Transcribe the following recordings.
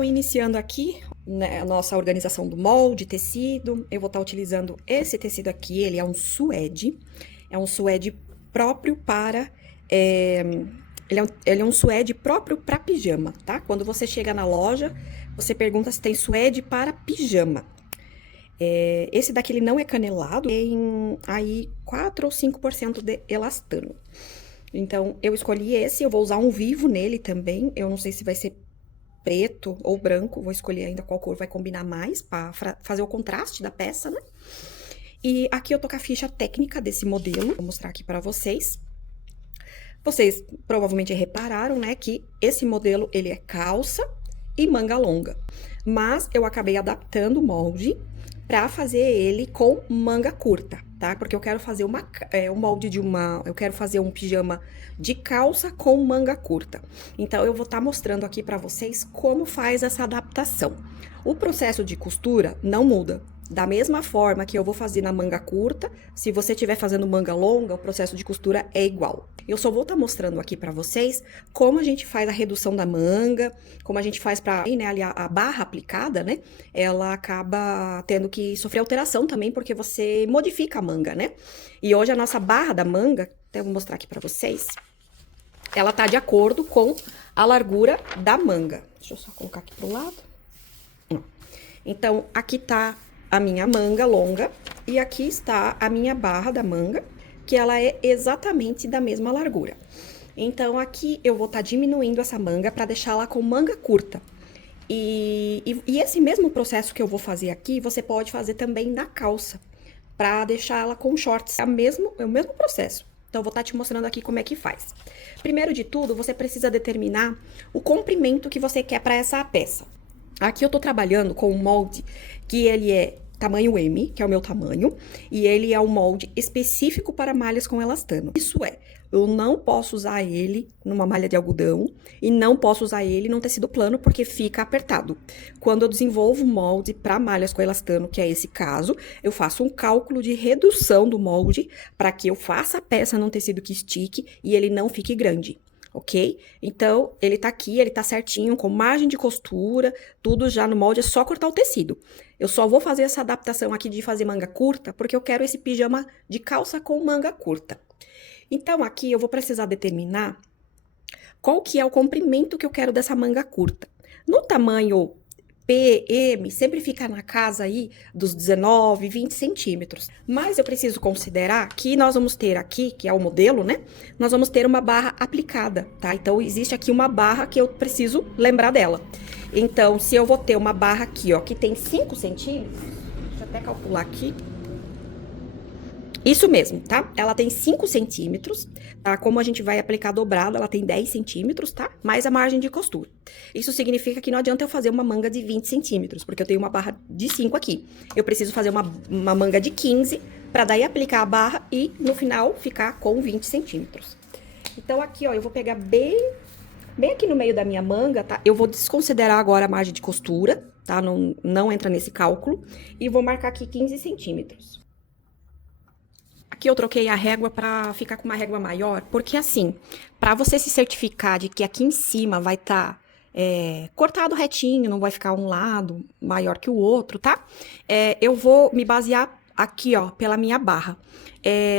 Então, iniciando aqui, né, a nossa organização do molde, tecido, eu vou estar utilizando esse tecido aqui, ele é um suede próprio para... ele é um suede próprio para pijama, tá? Quando você chega na loja, você pergunta se tem suede para pijama. Esse daqui ele não é canelado, tem aí 4 ou 5% de elastano. Então, eu escolhi esse, eu vou usar um vivo nele também, eu não sei se vai ser preto ou branco, vou escolher ainda qual cor vai combinar mais para fazer o contraste da peça, né? E aqui eu tô com a ficha técnica desse modelo, vou mostrar aqui para vocês. Vocês provavelmente repararam, né, que esse modelo ele é calça e manga longa, mas eu acabei adaptando o molde para fazer ele com manga curta, tá? Porque eu quero fazer o molde eu quero fazer um pijama de calça com manga curta. Então, eu vou estar mostrando aqui para vocês como faz essa adaptação. O processo de costura não muda. Da mesma forma que eu vou fazer na manga curta, se você estiver fazendo manga longa, o processo de costura é igual. Eu só vou estar mostrando aqui para vocês como a gente faz a redução da manga, como a gente faz para, né, ali a barra aplicada, né? Ela acaba tendo que sofrer alteração também, porque você modifica a manga, né? E hoje a nossa barra da manga, até eu vou mostrar aqui para vocês, ela tá de acordo com a largura da manga. Deixa eu só colocar aqui pro lado. Então, aqui tá a minha manga longa e aqui está a minha barra da manga, que ela é exatamente da mesma largura. Então, aqui eu vou estar diminuindo essa manga para deixá-la com manga curta. E esse mesmo processo que eu vou fazer aqui, você pode fazer também na calça, para deixar ela com shorts. É o mesmo processo. Então, eu vou estar te mostrando aqui como é que faz. Primeiro de tudo, você precisa determinar o comprimento que você quer para essa peça. Aqui eu tô trabalhando com um molde que ele é tamanho M, que é o meu tamanho, e ele é um molde específico para malhas com elastano. Isso é, eu não posso usar ele numa malha de algodão e não posso usar ele num tecido plano porque fica apertado. Quando eu desenvolvo molde para malhas com elastano, que é esse caso, eu faço um cálculo de redução do molde para que eu faça a peça num tecido que estique e ele não fique grande. Ok? Então, ele tá aqui, ele tá certinho, com margem de costura, tudo já no molde, é só cortar o tecido. Eu só vou fazer essa adaptação aqui de fazer manga curta, porque eu quero esse pijama de calça com manga curta. Então, aqui eu vou precisar determinar qual que é o comprimento que eu quero dessa manga curta. No tamanho PM, sempre fica na casa aí dos 19, 20 centímetros. Mas eu preciso considerar que nós vamos ter aqui, que é o modelo, né? Nós vamos ter uma barra aplicada, tá? Então, existe aqui uma barra que eu preciso lembrar dela. Então, se eu vou ter uma barra aqui, ó, que tem 5 centímetros, deixa eu até calcular aqui. Isso mesmo, tá? Ela tem 5 centímetros, tá? Como a gente vai aplicar dobrado, ela tem 10 centímetros, tá? Mais a margem de costura. Isso significa que não adianta eu fazer uma manga de 20 centímetros, porque eu tenho uma barra de 5 aqui. Eu preciso fazer uma manga de 15, pra daí aplicar a barra e, no final, ficar com 20 centímetros. Então, aqui, ó, eu vou pegar bem aqui no meio da minha manga, tá? Eu vou desconsiderar agora a margem de costura, tá? Não entra nesse cálculo. E vou marcar aqui 15 centímetros. Aqui eu troquei a régua para ficar com uma régua maior, porque assim, para você se certificar de que aqui em cima vai estar cortado retinho, não vai ficar um lado maior que o outro, tá? Eu vou me basear aqui, ó, pela minha barra.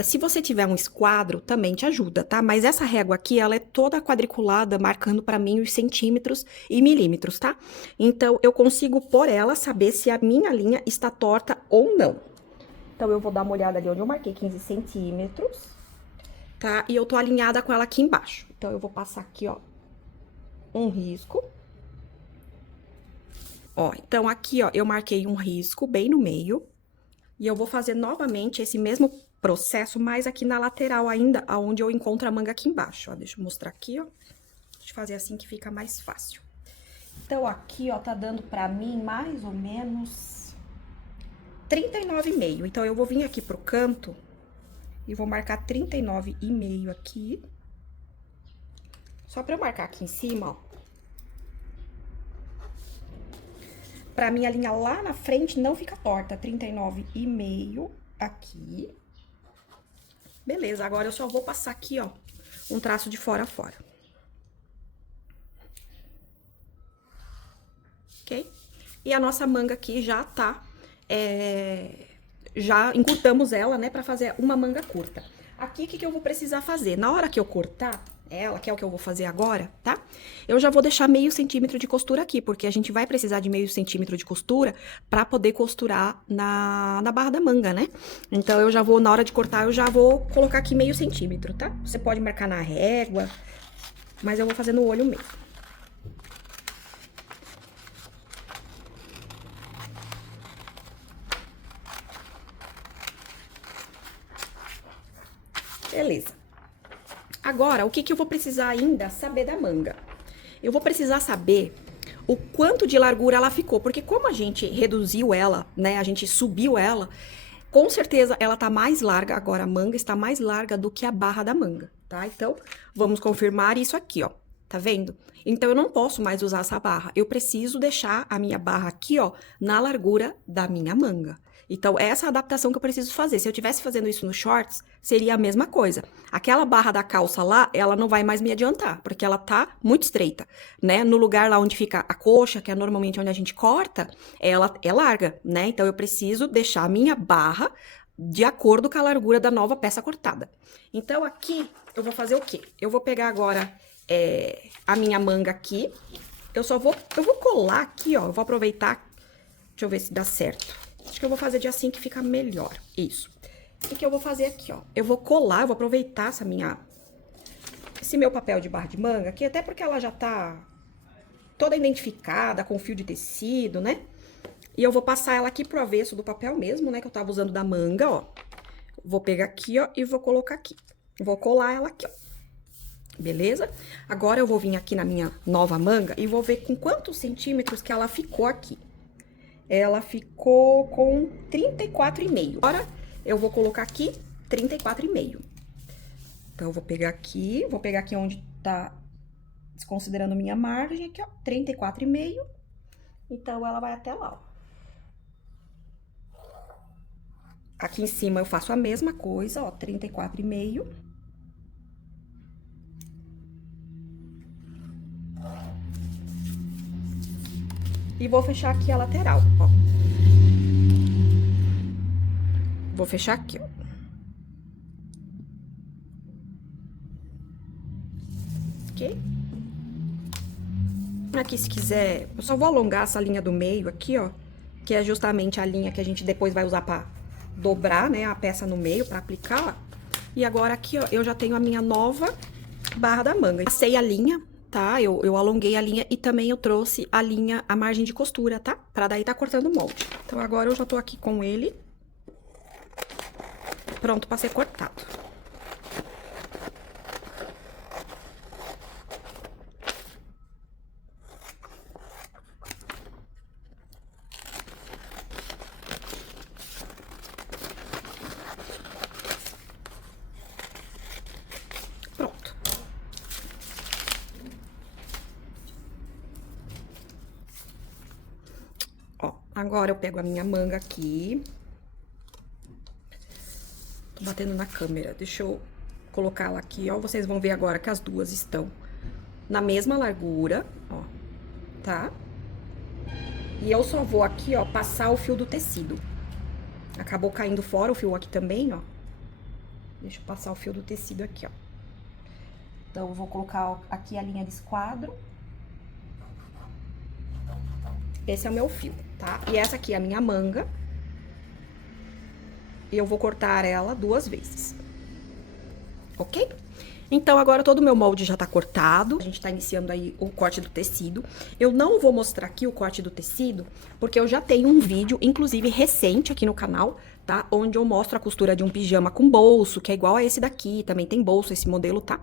Se você tiver um esquadro, também te ajuda, tá? Mas essa régua aqui, ela é toda quadriculada, marcando para mim os centímetros e milímetros, tá? Então, eu consigo, por ela, saber se a minha linha está torta ou não. Então, eu vou dar uma olhada ali onde eu marquei 15 centímetros, tá? E eu tô alinhada com ela aqui embaixo. Então, eu vou passar aqui, ó, um risco. Ó, então, aqui, ó, eu marquei um risco bem no meio. E eu vou fazer novamente esse mesmo processo, mas aqui na lateral ainda, aonde eu encontro a manga aqui embaixo, ó. Deixa eu mostrar aqui, ó. Deixa eu fazer assim que fica mais fácil. Então, aqui, ó, tá dando pra mim mais ou menos 39,5. Então, eu vou vir aqui pro canto e vou marcar 39,5 aqui. Só pra eu marcar aqui em cima, ó. Pra minha linha lá na frente não fica torta. 39,5 aqui. Beleza, agora eu só vou passar aqui, ó, um traço de fora a fora. ok? E a nossa manga aqui já tá, já encurtamos ela, né, pra fazer uma manga curta. Aqui, o que eu vou precisar fazer? Na hora que eu cortar ela, que é o que eu vou fazer agora, tá? Eu já vou deixar meio centímetro de costura aqui, porque a gente vai precisar de meio centímetro de costura pra poder costurar na barra da manga, né? Então, eu já vou, na hora de cortar, eu já vou colocar aqui meio centímetro, tá? Você pode marcar na régua, mas eu vou fazer no olho mesmo. Beleza. Agora, o que eu vou precisar ainda saber da manga? Eu vou precisar saber o quanto de largura ela ficou, porque como a gente reduziu ela, né, a gente subiu ela, com certeza ela tá mais larga, agora a manga está mais larga do que a barra da manga, tá? Então, vamos confirmar isso aqui, ó, tá vendo? Então, eu não posso mais usar essa barra, eu preciso deixar a minha barra aqui, ó, na largura da minha manga. Então, essa é a adaptação que eu preciso fazer. Se eu estivesse fazendo isso no shorts, seria a mesma coisa. Aquela barra da calça lá, ela não vai mais me adiantar, porque ela tá muito estreita, né? No lugar lá onde fica a coxa, que é normalmente onde a gente corta, ela é larga, né? Então, eu preciso deixar a minha barra de acordo com a largura da nova peça cortada. Então, aqui, eu vou fazer o quê? Eu vou pegar agora a minha manga aqui. Eu vou colar aqui, ó. Eu vou aproveitar. Deixa eu ver se dá certo. Acho que eu vou fazer de assim que fica melhor. Isso. O que eu vou fazer aqui, ó? Eu vou colar, eu vou aproveitar esse meu papel de barra de manga aqui, até porque ela já tá toda identificada com fio de tecido, né? E eu vou passar ela aqui pro avesso do papel mesmo, né? Que eu tava usando da manga, ó. Vou pegar aqui, ó, e vou colocar aqui. Vou colar ela aqui, ó. Beleza? Agora eu vou vir aqui na minha nova manga e vou ver com quantos centímetros que ela ficou aqui. Ela ficou com 34,5. Agora, eu vou colocar aqui 34,5. Então, eu vou pegar aqui onde tá desconsiderando minha margem, aqui, ó, 34,5. Então, ela vai até lá, ó. Aqui em cima eu faço a mesma coisa, ó, 34,5. E vou fechar aqui a lateral, ó. Vou fechar aqui, ó. Ok? Aqui, se quiser, eu só vou alongar essa linha do meio aqui, ó. Que é justamente a linha que a gente depois vai usar pra dobrar, né, a peça no meio, pra aplicar, ó. E agora aqui, ó, eu já tenho a minha nova barra da manga. Passei a linha, tá? Eu alonguei a linha e também eu trouxe a margem de costura, tá? Pra daí tá cortando o molde. Então, agora eu já tô aqui com ele pronto pra ser cortado. Pronto. Ó, agora eu pego a minha manga aqui. Tô batendo na câmera, deixa eu colocar ela aqui, ó. Vocês vão ver agora que as duas estão na mesma largura, ó, tá? E eu só vou aqui, ó, passar o fio do tecido. Acabou caindo fora o fio aqui também, ó. Deixa eu passar o fio do tecido aqui, ó. Então, eu vou colocar aqui a linha de esquadro. Esse é o meu fio, tá? E essa aqui é a minha manga. E eu vou cortar ela 2 vezes. Ok? Então, agora todo o meu molde já tá cortado. A gente tá iniciando aí o corte do tecido. Eu não vou mostrar aqui o corte do tecido, porque eu já tenho um vídeo, inclusive recente aqui no canal, tá? Onde eu mostro a costura de um pijama com bolso, que é igual a esse daqui, também tem bolso esse modelo, tá?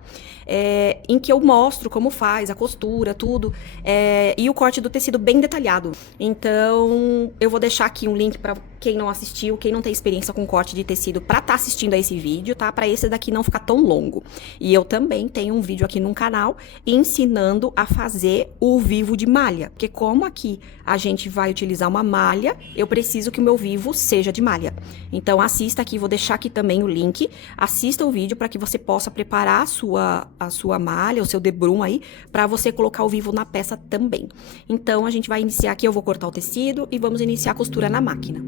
Em que eu mostro como faz a costura, tudo, e o corte do tecido bem detalhado. Então, eu vou deixar aqui um link quem não assistiu, quem não tem experiência com corte de tecido pra tá assistindo a esse vídeo, tá? Pra esse daqui não ficar tão longo. E eu também tenho um vídeo aqui no canal ensinando a fazer o vivo de malha. Porque como aqui a gente vai utilizar uma malha, eu preciso que o meu vivo seja de malha. Então assista aqui, vou deixar aqui também o link. Assista o vídeo para que você possa preparar a sua malha, o seu debrum aí, pra você colocar o vivo na peça também. Então a gente vai iniciar aqui, eu vou cortar o tecido e vamos iniciar a costura na máquina.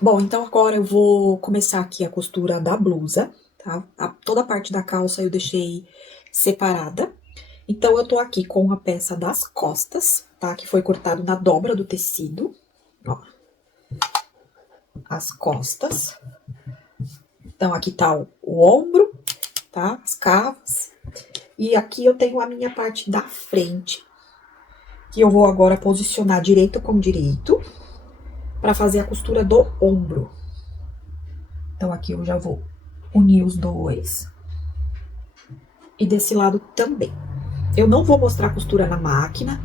Bom, então agora eu vou começar aqui a costura da blusa, tá? Toda a parte da calça eu deixei separada. Então, eu tô aqui com a peça das costas, tá? Que foi cortado na dobra do tecido, ó. As costas. Então, aqui tá o ombro, tá? As cavas. E aqui eu tenho a minha parte da frente, que eu vou agora posicionar direito com direito, para fazer a costura do ombro. Então, aqui eu já vou unir os dois. E desse lado também. Eu não vou mostrar a costura na máquina,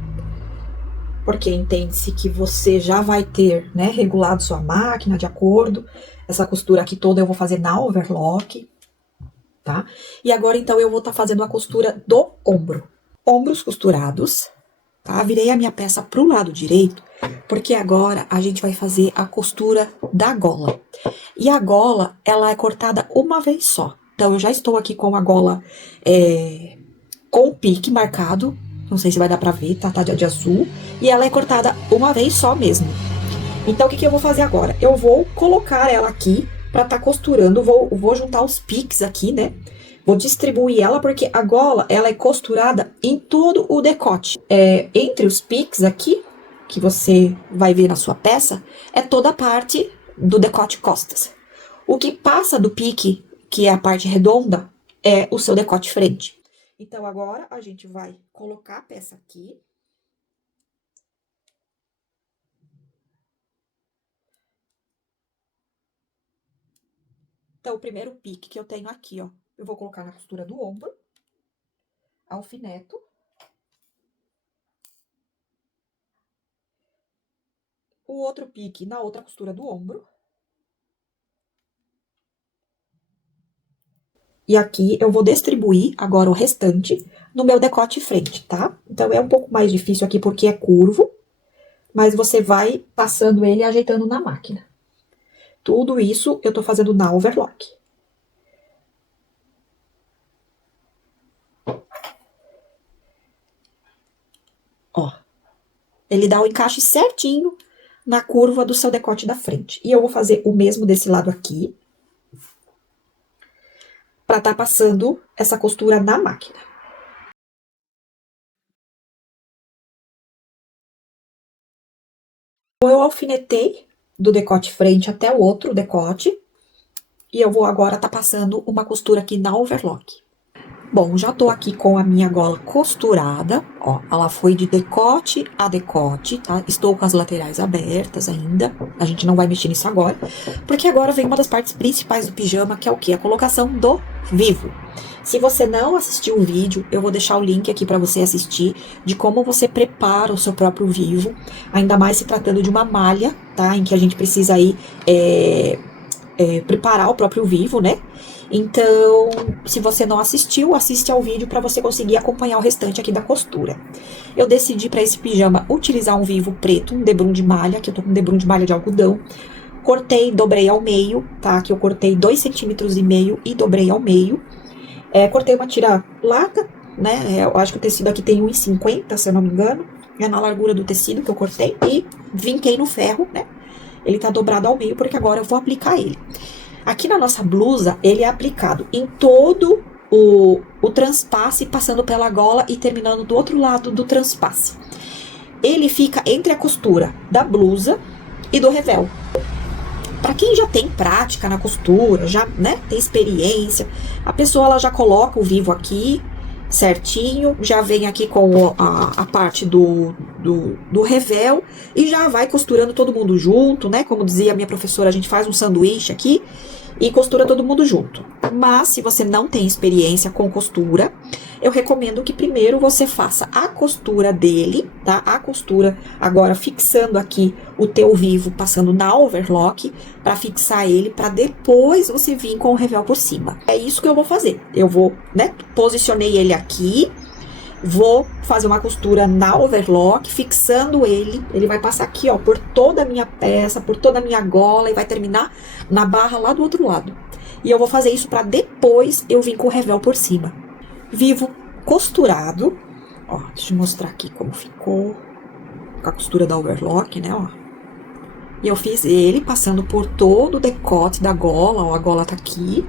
porque entende-se que você já vai ter, né, regulado sua máquina de acordo. Essa costura aqui toda eu vou fazer na overlock, tá? E agora, então, eu vou estar fazendo a costura do ombro. Ombros costurados, tá? Virei a minha peça pro lado direito, porque agora a gente vai fazer a costura da gola. E a gola, ela é cortada uma vez só. Então, eu já estou aqui com a gola com o pique marcado. Não sei se vai dar pra ver, tá? Tá de azul. E ela é cortada uma vez só mesmo. Então, o que eu vou fazer agora? Eu vou colocar ela aqui pra tá costurando. Vou juntar os piques aqui, né? Vou distribuir ela, porque a gola, ela é costurada em todo o decote. Entre os piques aqui, que você vai ver na sua peça, é toda a parte do decote costas. O que passa do pique, que é a parte redonda, é o seu decote frente. Então, agora, a gente vai colocar a peça aqui. Então, o primeiro pique que eu tenho aqui, ó, eu vou colocar na costura do ombro, alfineto. O outro pique na outra costura do ombro. E aqui eu vou distribuir agora o restante no meu decote frente, tá? Então, é um pouco mais difícil aqui porque é curvo, mas você vai passando ele e ajeitando na máquina. Tudo isso eu tô fazendo na overlock. Ó, ele dá o encaixe certinho na curva do seu decote da frente. E eu vou fazer o mesmo desse lado aqui, pra tá passando essa costura na máquina. Eu alfinetei do decote frente até o outro decote, e eu vou agora tá passando uma costura aqui na overlock. Bom, já tô aqui com a minha gola costurada, ó, ela foi de decote a decote, tá? Estou com as laterais abertas ainda, a gente não vai mexer nisso agora, porque agora vem uma das partes principais do pijama, que é o quê? A colocação do vivo. Se você não assistiu o vídeo, eu vou deixar o link aqui pra você assistir, de como você prepara o seu próprio vivo, ainda mais se tratando de uma malha, tá? Em que a gente precisa aí preparar o próprio vivo, né? Então, se você não assistiu, assiste ao vídeo para você conseguir acompanhar o restante aqui da costura. Eu decidi para esse pijama utilizar um vivo preto, um debrum de malha, que eu tô com um debrum de malha de algodão. Cortei, dobrei ao meio, tá? Que eu cortei 2,5 cm e dobrei ao meio. Cortei uma tira larga, né? Eu acho que o tecido aqui tem 1,50, se eu não me engano. É na largura do tecido que eu cortei e vinquei no ferro, né? Ele tá dobrado ao meio, porque agora eu vou aplicar ele. Aqui na nossa blusa, ele é aplicado em todo o transpasse, passando pela gola e terminando do outro lado do transpasse. Ele fica entre a costura da blusa e do revel. Para quem já tem prática na costura, já, né, tem experiência, a pessoa ela já coloca o vivo aqui certinho, já vem aqui com a parte do revel e já vai costurando todo mundo junto, né? Como dizia a minha professora, a gente faz um sanduíche aqui e costura todo mundo junto. Mas, se você não tem experiência com costura, eu recomendo que primeiro você faça a costura dele, tá? A costura, agora fixando aqui o teu vivo, passando na overlock, para fixar ele, para depois você vir com o revel por cima. É isso que eu vou fazer. Eu vou, né, posicionei ele aqui, vou fazer uma costura na overlock, fixando ele. Ele vai passar aqui, ó, por toda a minha peça, por toda a minha gola e vai terminar na barra lá do outro lado. E eu vou fazer isso para depois eu vir com o revel por cima. Vivo costurado. Ó, deixa eu mostrar aqui como ficou com a costura da overlock, né, ó. E eu fiz ele passando por todo o decote da gola, ó, a gola tá aqui,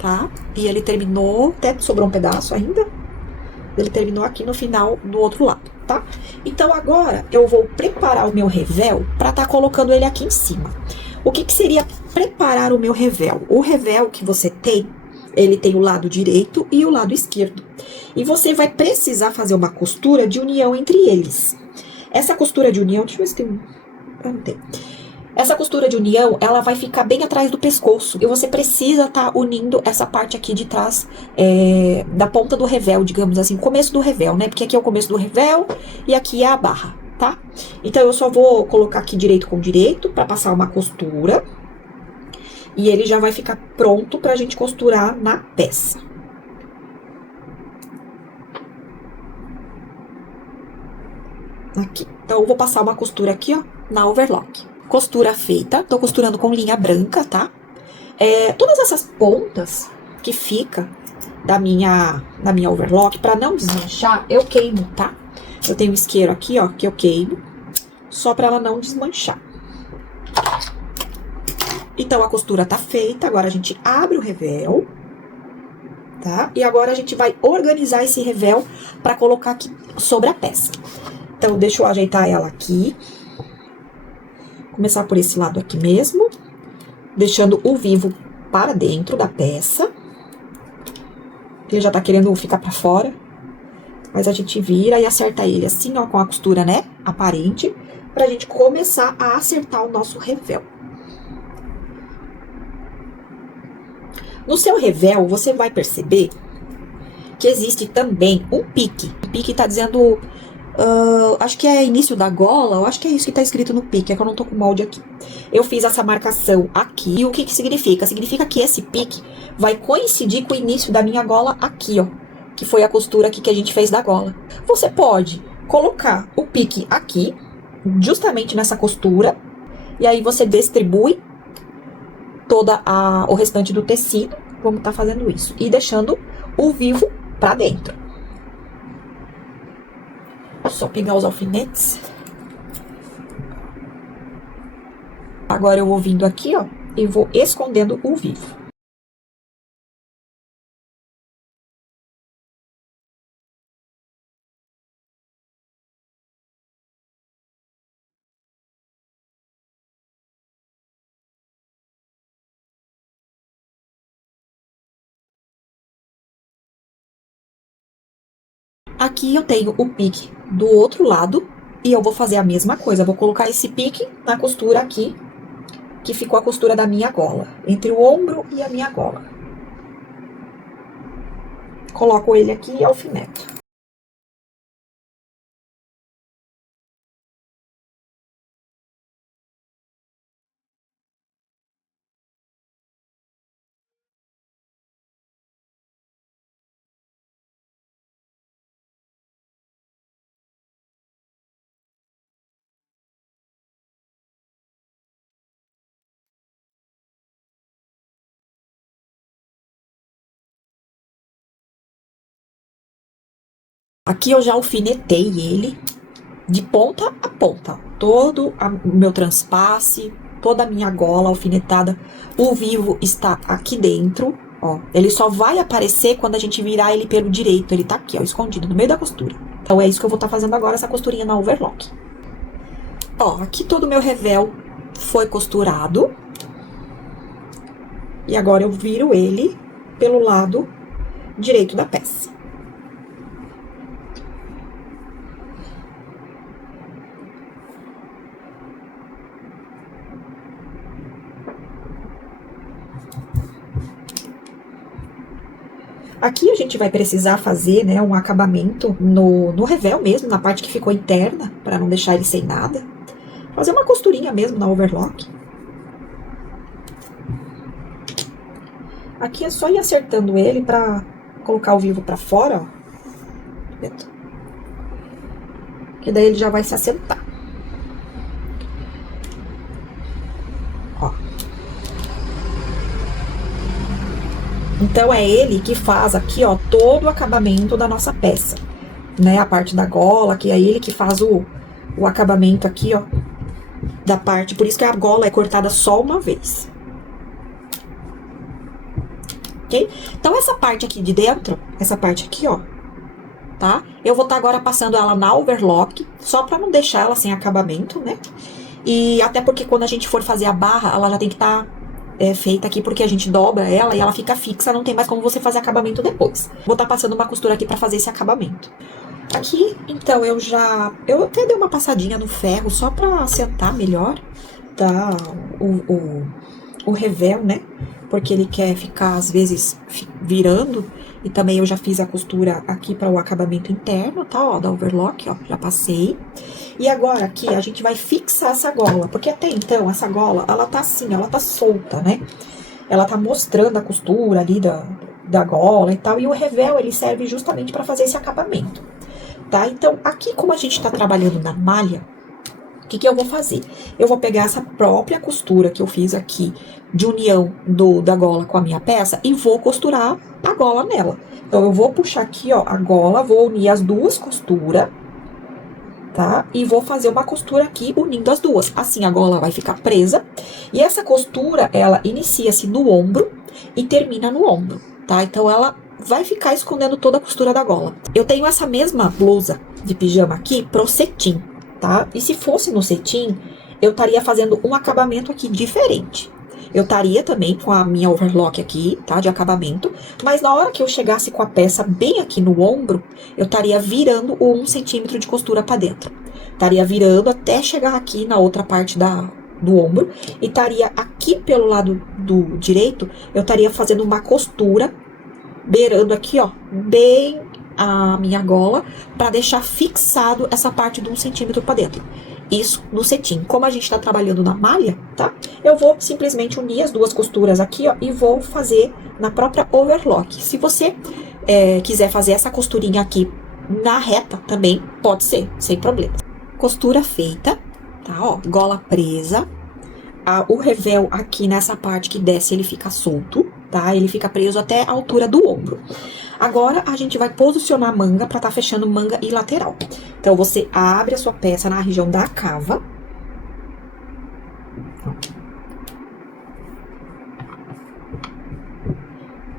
tá? E ele terminou, até sobrou um pedaço ainda. Ele terminou aqui no final do outro lado, tá? Então, agora, eu vou preparar o meu revel pra tá colocando ele aqui em cima. O que seria preparar o meu revel? O revel que você tem, ele tem o lado direito e o lado esquerdo. E você vai precisar fazer uma costura de união entre eles. Essa costura de união, deixa eu ver se tem um... Ah, não tem. Essa costura de união, ela vai ficar bem atrás do pescoço. E você precisa estar unindo essa parte aqui de trás da ponta do revel, digamos assim, começo do revel, né? Porque aqui é o começo do revel e aqui é a barra, tá? Então, eu só vou colocar aqui direito com direito pra passar uma costura. E ele já vai ficar pronto pra gente costurar na peça. Aqui. Então, eu vou passar uma costura aqui, ó, na overlock. Costura feita, tô costurando com linha branca, tá? Todas essas pontas que fica da minha overlock, pra não desmanchar, eu queimo, tá? Eu tenho um isqueiro aqui, ó, que eu queimo, só pra ela não desmanchar. Então, a costura tá feita, agora a gente abre o revel, tá? E agora a gente vai organizar esse revel pra colocar aqui sobre a peça. Então, deixa eu ajeitar ela aqui. Começar por esse lado aqui mesmo, deixando o vivo para dentro da peça. Ele já tá querendo ficar pra fora, mas a gente vira e acerta ele assim, ó, com a costura, né, aparente, pra gente começar a acertar o nosso revel. No seu revel, você vai perceber que existe também um pique. O pique tá dizendo... acho que é início da gola, eu acho que é isso que tá escrito no pique, é que eu não tô com o molde aqui. Eu fiz essa marcação aqui, e o que significa? Significa que esse pique vai coincidir com o início da minha gola aqui, ó, que foi a costura aqui que a gente fez da gola. Você pode colocar o pique aqui, justamente nessa costura, e aí você distribui toda o restante do tecido, vamos tá fazendo isso, e deixando o vivo pra dentro. Só pegar os alfinetes. Agora eu vou vindo aqui, ó, e vou escondendo o vivo. Aqui eu tenho o pique do outro lado e eu vou fazer a mesma coisa. Eu vou colocar esse pique na costura aqui, que ficou a costura da minha gola, entre o ombro e a minha gola. Coloco ele aqui e alfineto. Aqui eu já alfinetei ele de ponta a ponta. Todo o meu transpasse, toda a minha gola alfinetada. O vivo está aqui dentro, ó. Ele só vai aparecer quando a gente virar ele pelo direito. Ele tá aqui, ó, escondido no meio da costura. Então, é isso que eu vou estar fazendo agora, essa costurinha na overlock. Ó, aqui todo o meu revel foi costurado. E agora eu viro ele pelo lado direito da peça. Aqui a gente vai precisar fazer, né, um acabamento no revel mesmo, na parte que ficou interna, para não deixar ele sem nada. Fazer uma costurinha mesmo na overlock. Aqui é só ir acertando ele pra colocar o vivo pra fora, ó. Que daí ele já vai se assentar. Ó. Então, é ele que faz aqui, ó, todo o acabamento da nossa peça, né? A parte da gola, que é ele que faz o acabamento aqui, ó, da parte. Por isso que a gola é cortada só uma vez. Ok? Então, essa parte aqui de dentro, essa parte aqui, ó, tá? Eu vou estar agora passando ela na overlock, só pra não deixar ela sem acabamento, né? E até porque quando a gente for fazer a barra, ela já tem que estar feita aqui, porque a gente dobra ela e ela fica fixa, não tem mais como você fazer acabamento depois. Vou estar passando uma costura aqui pra fazer esse acabamento. Aqui, então, eu até dei uma passadinha no ferro, só pra assentar melhor, tá? O revel, né? Porque ele quer ficar, às vezes, virando. E também eu já fiz a costura aqui para o acabamento interno, tá? Ó, da overlock, ó, já passei. E agora aqui a gente vai fixar essa gola, porque até então essa gola, ela tá assim, ela tá solta, né? Ela tá mostrando a costura ali da gola e tal. E o revel, ele serve justamente para fazer esse acabamento, tá? Então, aqui como a gente tá trabalhando na malha, o que eu vou fazer? Eu vou pegar essa própria costura que eu fiz aqui de união da gola com a minha peça e vou costurar a gola nela. Então, eu vou puxar aqui, ó, a gola, vou unir as duas costuras, tá? E vou fazer uma costura aqui unindo as duas. Assim, a gola vai ficar presa. E essa costura, ela inicia-se no ombro e termina no ombro, tá? Então, ela vai ficar escondendo toda a costura da gola. Eu tenho essa mesma blusa de pijama aqui pro cetim, tá? E se fosse no cetim, eu estaria fazendo um acabamento aqui diferente. Eu estaria também com a minha overlock aqui, tá? De acabamento. Mas na hora que eu chegasse com a peça bem aqui no ombro, eu estaria virando o 1 centímetro de costura pra dentro. Estaria virando até chegar aqui na outra parte do ombro. E estaria aqui pelo lado do direito, eu estaria fazendo uma costura, beirando aqui, ó, bem a minha gola, pra deixar fixado essa parte de 1 centímetro pra dentro. Isso no cetim. Como a gente tá trabalhando na malha, tá? Eu vou simplesmente unir as duas costuras aqui, ó, e vou fazer na própria overlock. Se você quiser fazer essa costurinha aqui na reta, também pode ser, sem problema. Costura feita, tá? Ó, gola presa. O revel aqui nessa parte que desce, ele fica solto, tá? Ele fica preso até a altura do ombro. Agora, a gente vai posicionar a manga pra tá fechando manga e lateral. Então, você abre a sua peça na região da cava.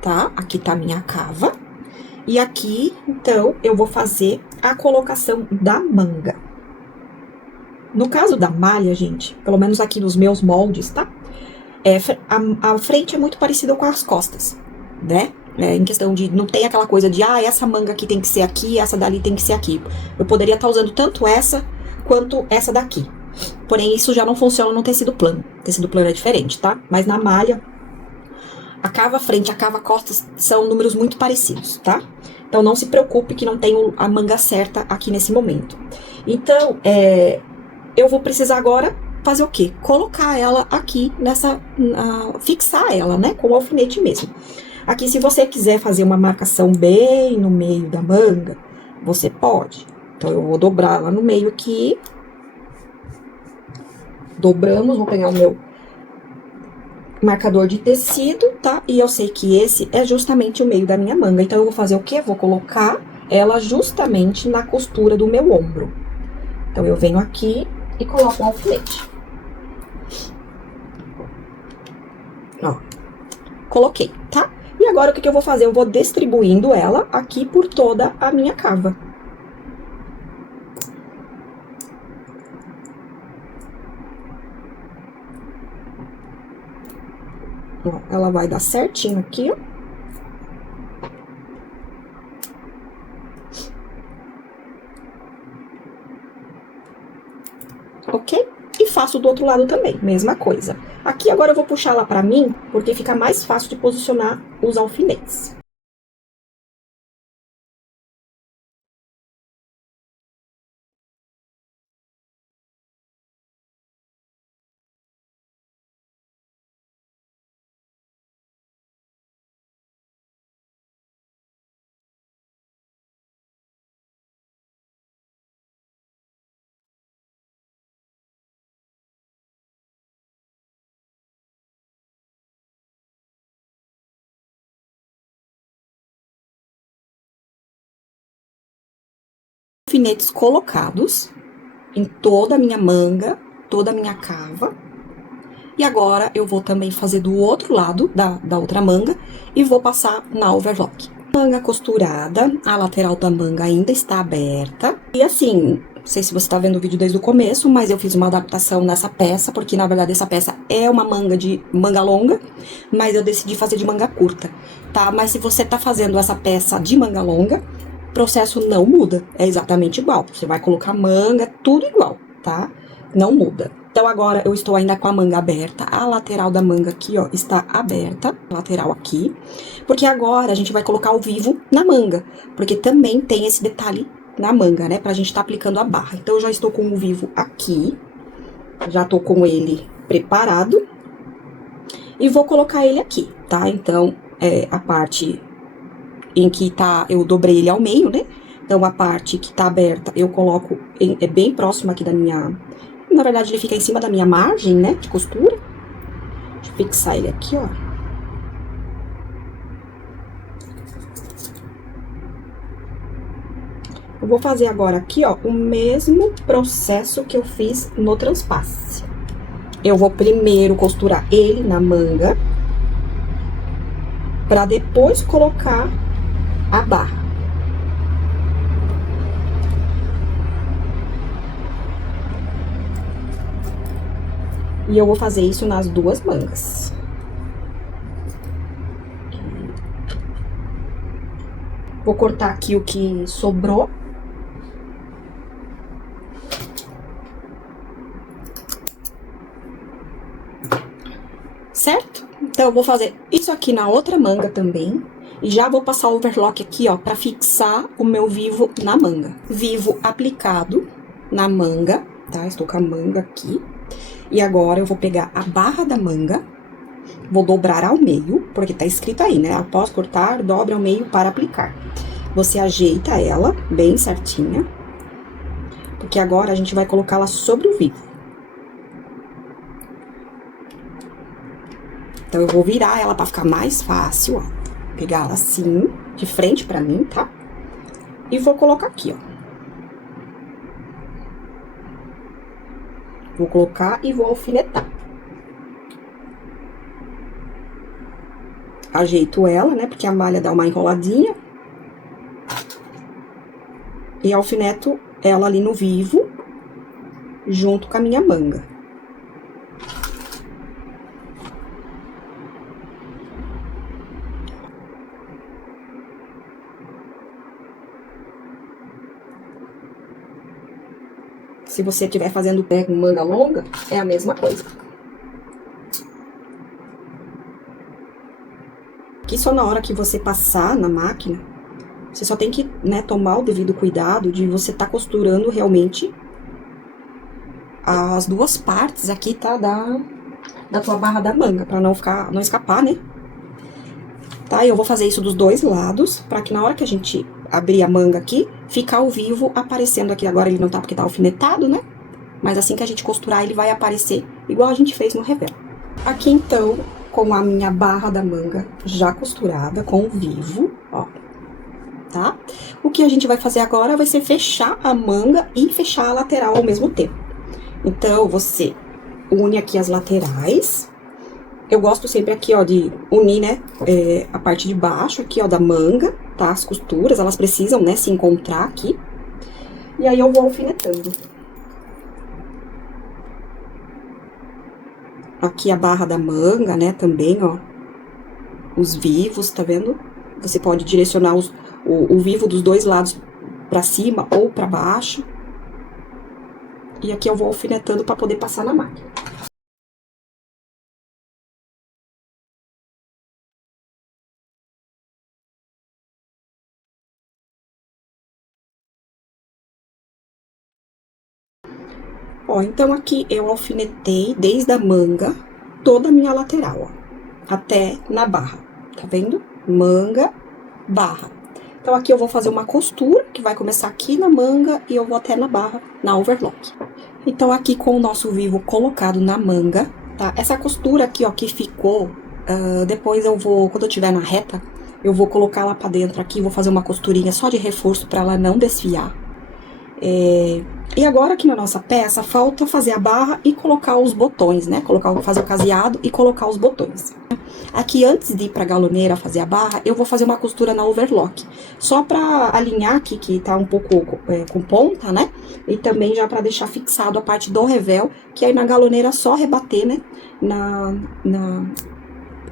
Tá? Aqui tá a minha cava. E aqui, então, eu vou fazer a colocação da manga. No caso da malha, gente, pelo menos aqui nos meus moldes, tá? A frente é muito parecida com as costas, né? Em questão de, não tem aquela coisa de, essa manga aqui tem que ser aqui, essa dali tem que ser aqui. Eu poderia estar usando tanto essa, quanto essa daqui. Porém, isso já não funciona no tecido plano. O tecido plano é diferente, tá? Mas na malha, a cava frente e a cava costas são números muito parecidos, tá? Então, não se preocupe que não tenho a manga certa aqui nesse momento. Então, eu vou precisar agora fazer o quê? Colocar ela aqui fixar ela, né? Com o alfinete mesmo. Aqui, se você quiser fazer uma marcação bem no meio da manga, você pode. Então, eu vou dobrar ela no meio aqui. Dobramos, vou pegar o meu marcador de tecido, tá? E eu sei que esse é justamente o meio da minha manga. Então, eu vou fazer o quê? Vou colocar ela justamente na costura do meu ombro. Então, eu venho aqui e coloco o alfinete. Ó, coloquei, tá? E agora, o que eu vou fazer? Eu vou distribuindo ela aqui por toda a minha cava. Ó, ela vai dar certinho aqui, ó. Ok? E faço do outro lado também, mesma coisa. Aqui agora eu vou puxar ela pra mim, porque fica mais fácil de posicionar os alfinetes. Alfinetes colocados em toda a minha manga, toda a minha cava. E agora, eu vou também fazer do outro lado da outra manga e vou passar na overlock. Manga costurada, a lateral da manga ainda está aberta. E assim, não sei se você tá vendo o vídeo desde o começo, mas eu fiz uma adaptação nessa peça, porque na verdade essa peça é uma manga de manga longa, mas eu decidi fazer de manga curta, tá? Mas se você tá fazendo essa peça de manga longa, o processo não muda, é exatamente igual. Você vai colocar manga, tudo igual, tá? Não muda. Então, agora, eu estou ainda com a manga aberta. A lateral da manga aqui, ó, está aberta. A lateral aqui. Porque agora, a gente vai colocar o vivo na manga. Porque também tem esse detalhe na manga, né? Pra gente tá aplicando a barra. Então, eu já estou com o vivo aqui. Já tô com ele preparado. E vou colocar ele aqui, tá? Então, a parte em que tá... Eu dobrei ele ao meio, né? Então, a parte que tá aberta, eu coloco... É bem próximo aqui da minha... Na verdade, ele fica em cima da minha margem, né, de costura. Deixa eu fixar ele aqui, ó. Eu vou fazer agora aqui, ó, o mesmo processo que eu fiz no transpasse. Eu vou primeiro costurar ele na manga, pra depois colocar a barra. E eu vou fazer isso nas duas mangas. Vou cortar aqui o que sobrou. Certo? Então, eu vou fazer isso aqui na outra manga também. E já vou passar o overlock aqui, ó, pra fixar o meu vivo na manga. Vivo aplicado na manga, tá? Estou com a manga aqui. E agora, eu vou pegar a barra da manga, vou dobrar ao meio, porque tá escrito aí, né? Após cortar, dobre ao meio para aplicar. Você ajeita ela bem certinha, porque agora a gente vai colocá-la sobre o vivo. Então, eu vou virar ela pra ficar mais fácil, ó. Pegar ela assim, de frente pra mim, tá? E vou colocar aqui, ó. Vou colocar e vou alfinetar. Ajeito ela, né? Porque a malha dá uma enroladinha. E alfineto ela ali no vivo, junto com a minha manga. Se você estiver fazendo pé com manga longa, é a mesma coisa. Aqui só na hora que você passar na máquina, você só tem que, né, tomar o devido cuidado de você tá costurando realmente as duas partes aqui, tá, da tua barra da manga, pra não escapar, né? Tá, eu vou fazer isso dos dois lados, pra que na hora que a gente abrir a manga aqui, ficar ao vivo aparecendo aqui. Agora ele não tá porque tá alfinetado, né? Mas assim que a gente costurar, ele vai aparecer igual a gente fez no revés. Aqui, então, com a minha barra da manga já costurada, com o vivo, ó, tá? O que a gente vai fazer agora vai ser fechar a manga e fechar a lateral ao mesmo tempo. Então, você une aqui as laterais. Eu gosto sempre aqui, ó, de unir, né, a parte de baixo aqui, ó, da manga, tá? As costuras, elas precisam, né, se encontrar aqui. E aí, eu vou alfinetando. Aqui a barra da manga, né, também, ó. Os vivos, tá vendo? Você pode direcionar o vivo dos dois lados pra cima ou pra baixo. E aqui eu vou alfinetando pra poder passar na máquina. Ó, então aqui eu alfinetei desde a manga toda a minha lateral, ó, até na barra, tá vendo? Manga, barra. Então aqui eu vou fazer uma costura, que vai começar aqui na manga e eu vou até na barra, na overlock. Então aqui com o nosso vivo colocado na manga, tá? Essa costura aqui, ó, que ficou, depois eu vou, quando eu tiver na reta, eu vou colocar ela pra dentro aqui, vou fazer uma costurinha só de reforço pra ela não desfiar. E agora aqui na nossa peça, falta fazer a barra e colocar os botões, né? Fazer o caseado e colocar os botões. Aqui, antes de ir pra galoneira fazer a barra, eu vou fazer uma costura na overlock. Só pra alinhar aqui, que tá um pouco com ponta, né? E também já pra deixar fixado a parte do revel, que aí na galoneira é só rebater, né?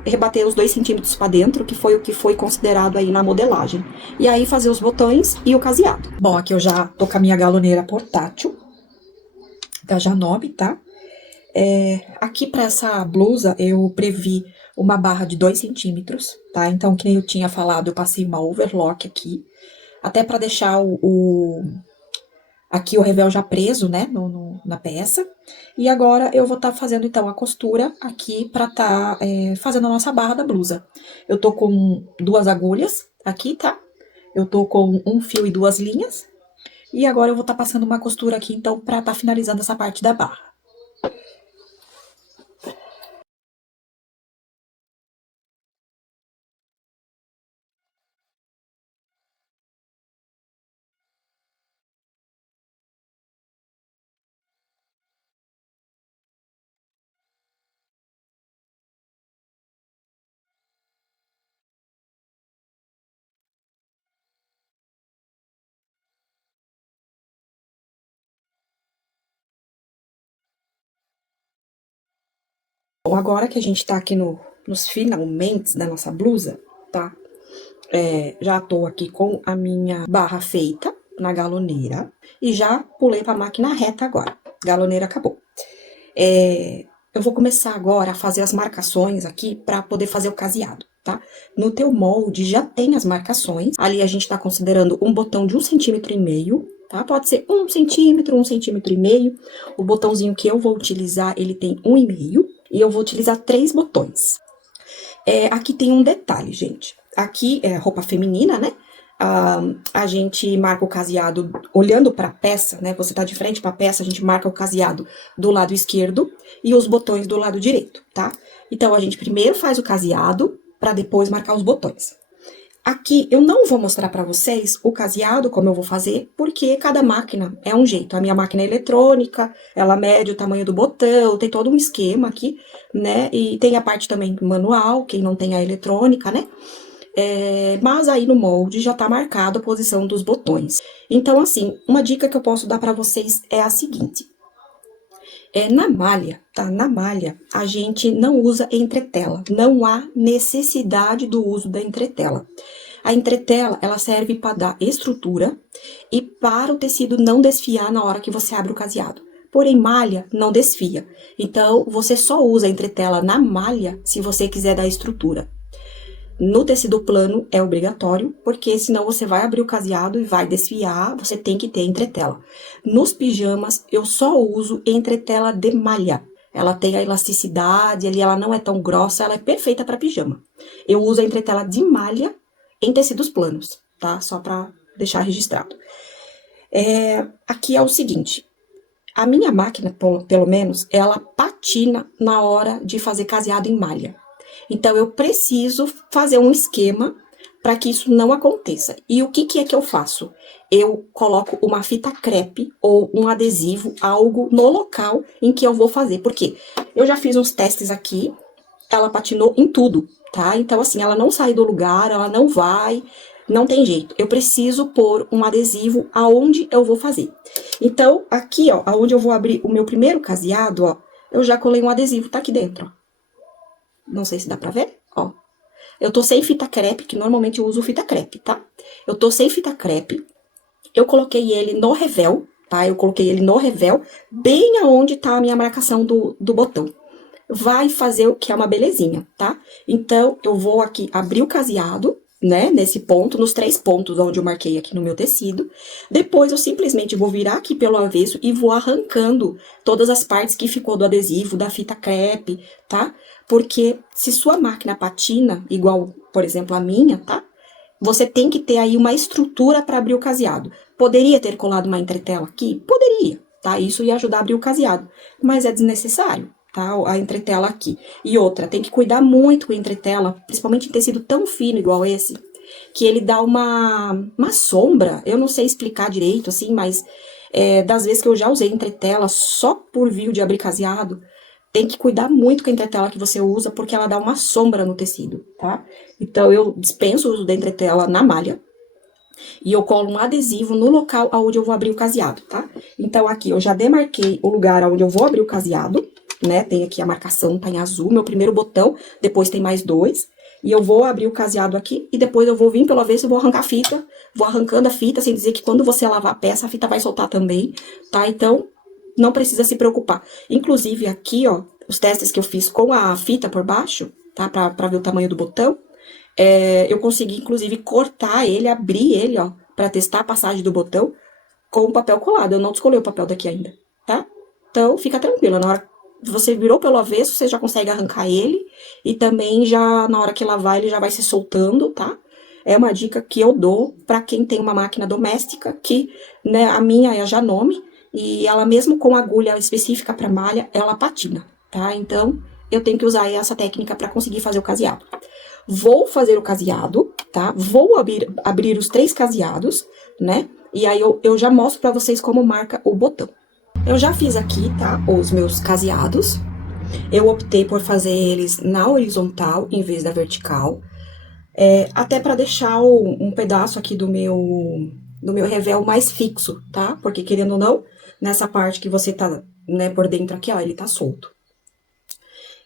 Rebater os 2 centímetros pra dentro, que foi o que foi considerado aí na modelagem. E aí fazer os botões e o caseado. Bom, aqui eu já tô com a minha galoneira portátil, da Janome, tá? Aqui pra essa blusa eu previ uma barra de 2 centímetros, tá? Então, que nem eu tinha falado, eu passei uma overlock aqui, até pra deixar aqui o revel já preso, né, na peça. E agora eu vou estar fazendo, então, a costura aqui pra tá fazendo a nossa barra da blusa. Eu tô com 2 agulhas aqui, tá? Eu tô com um fio e 2 linhas. E agora eu vou estar passando uma costura aqui, então, pra tá finalizando essa parte da barra. Bom, agora que a gente tá aqui nos finalmente da nossa blusa, tá? Já tô aqui com a minha barra feita na galoneira e já pulei pra máquina reta agora. Galoneira acabou. Eu vou começar agora a fazer as marcações aqui pra poder fazer o caseado, tá? No teu molde já tem as marcações. Ali a gente tá considerando um botão de 1,5 cm, tá? Pode ser 1 centímetro, 1,5 cm. O botãozinho que eu vou utilizar, ele tem 1,5 e eu vou utilizar 3 botões. Aqui tem um detalhe, gente. Aqui é roupa feminina, né? A gente marca o caseado olhando para a peça, né? Você tá de frente para a peça, a gente marca o caseado do lado esquerdo e os botões do lado direito, tá? Então, a gente primeiro faz o caseado para depois marcar os botões. Aqui eu não vou mostrar para vocês o caseado, como eu vou fazer, porque cada máquina é um jeito. A minha máquina é eletrônica, ela mede o tamanho do botão, tem todo um esquema aqui, né? E tem a parte também manual, quem não tem a eletrônica, né? Mas aí no molde já tá marcado a posição dos botões. Então, assim, uma dica que eu posso dar para vocês é a seguinte. Na malha, tá? Na malha, a gente não usa entretela. Não há necessidade do uso da entretela. A entretela, ela serve para dar estrutura e para o tecido não desfiar na hora que você abre o caseado. Porém, malha não desfia. Então, você só usa a entretela na malha se você quiser dar estrutura. No tecido plano é obrigatório, porque senão você vai abrir o caseado e vai desfiar, você tem que ter entretela. Nos pijamas, eu só uso entretela de malha. Ela tem a elasticidade, ali ela não é tão grossa, ela é perfeita para pijama. Eu uso a entretela de malha em tecidos planos, tá? Só para deixar registrado. Aqui é o seguinte, a minha máquina, pelo menos, ela patina na hora de fazer caseado em malha. Então, eu preciso fazer um esquema para que isso não aconteça. E o que é que eu faço? Eu coloco uma fita crepe ou um adesivo, algo no local em que eu vou fazer. Por quê? Eu já fiz uns testes aqui, ela patinou em tudo, tá? Então, assim, ela não sai do lugar, ela não vai, não tem jeito. Eu preciso pôr um adesivo aonde eu vou fazer. Então, aqui, ó, aonde eu vou abrir o meu primeiro caseado, ó, eu já colei um adesivo, tá aqui dentro, ó. Não sei se dá pra ver, ó. Eu tô sem fita crepe, que normalmente eu uso fita crepe, tá? Eu tô sem fita crepe. Eu coloquei ele no revel, tá? Eu coloquei ele no revel, bem aonde tá a minha marcação do botão. Vai fazer o que é uma belezinha, tá? Então, eu vou aqui abrir o caseado, né? Nesse ponto, nos 3 pontos onde eu marquei aqui no meu tecido. Depois, eu simplesmente vou virar aqui pelo avesso e vou arrancando todas as partes que ficou do adesivo, da fita crepe, tá? Porque se sua máquina patina, igual, por exemplo, a minha, tá? Você tem que ter aí uma estrutura para abrir o caseado. Poderia ter colado uma entretela aqui? Poderia, tá? Isso ia ajudar a abrir o caseado, mas é desnecessário, tá? A entretela aqui. E outra, tem que cuidar muito com a entretela, principalmente em tecido tão fino igual esse, que ele dá uma sombra, eu não sei explicar direito, assim, mas Das vezes que eu já usei entretela só por view de abrir caseado, tem que cuidar muito com a entretela que você usa, porque ela dá uma sombra no tecido, tá? Então, eu dispenso o uso da entretela na malha. E eu colo um adesivo no local onde eu vou abrir o caseado, tá? Então, aqui eu já demarquei o lugar onde eu vou abrir o caseado, né? Tem aqui a marcação, tá em azul, meu primeiro botão, depois tem mais 2. E eu vou abrir o caseado aqui, e depois eu vou vir pelo avesso e vou arrancar a fita. Vou arrancando a fita, sem dizer que quando você lavar a peça, a fita vai soltar também, tá? Então, não precisa se preocupar. Inclusive, aqui, ó, os testes que eu fiz com a fita por baixo, tá? Pra ver o tamanho do botão. Eu consegui, inclusive, cortar ele, abrir ele, ó, pra testar a passagem do botão com o papel colado. Eu não descolei o papel daqui ainda, tá? Então, fica tranquila. Na hora que você virou pelo avesso, você já consegue arrancar ele. E também, já na hora que lavar, ele já vai se soltando, tá? É uma dica que eu dou pra quem tem uma máquina doméstica, que, né, a minha é a Janome. E ela, mesmo com agulha específica pra malha, ela patina, tá? Então, eu tenho que usar essa técnica pra conseguir fazer o caseado. Vou fazer o caseado, tá? Vou abrir os 3 caseados, né? E aí, eu já mostro pra vocês como marca o botão. Eu já fiz aqui, tá? Os meus caseados. Eu optei por fazer eles na horizontal, em vez da vertical. Até pra deixar um pedaço aqui do meu revel mais fixo, tá? Porque, querendo ou não, nessa parte que você tá, né, por dentro aqui, ó, ele tá solto.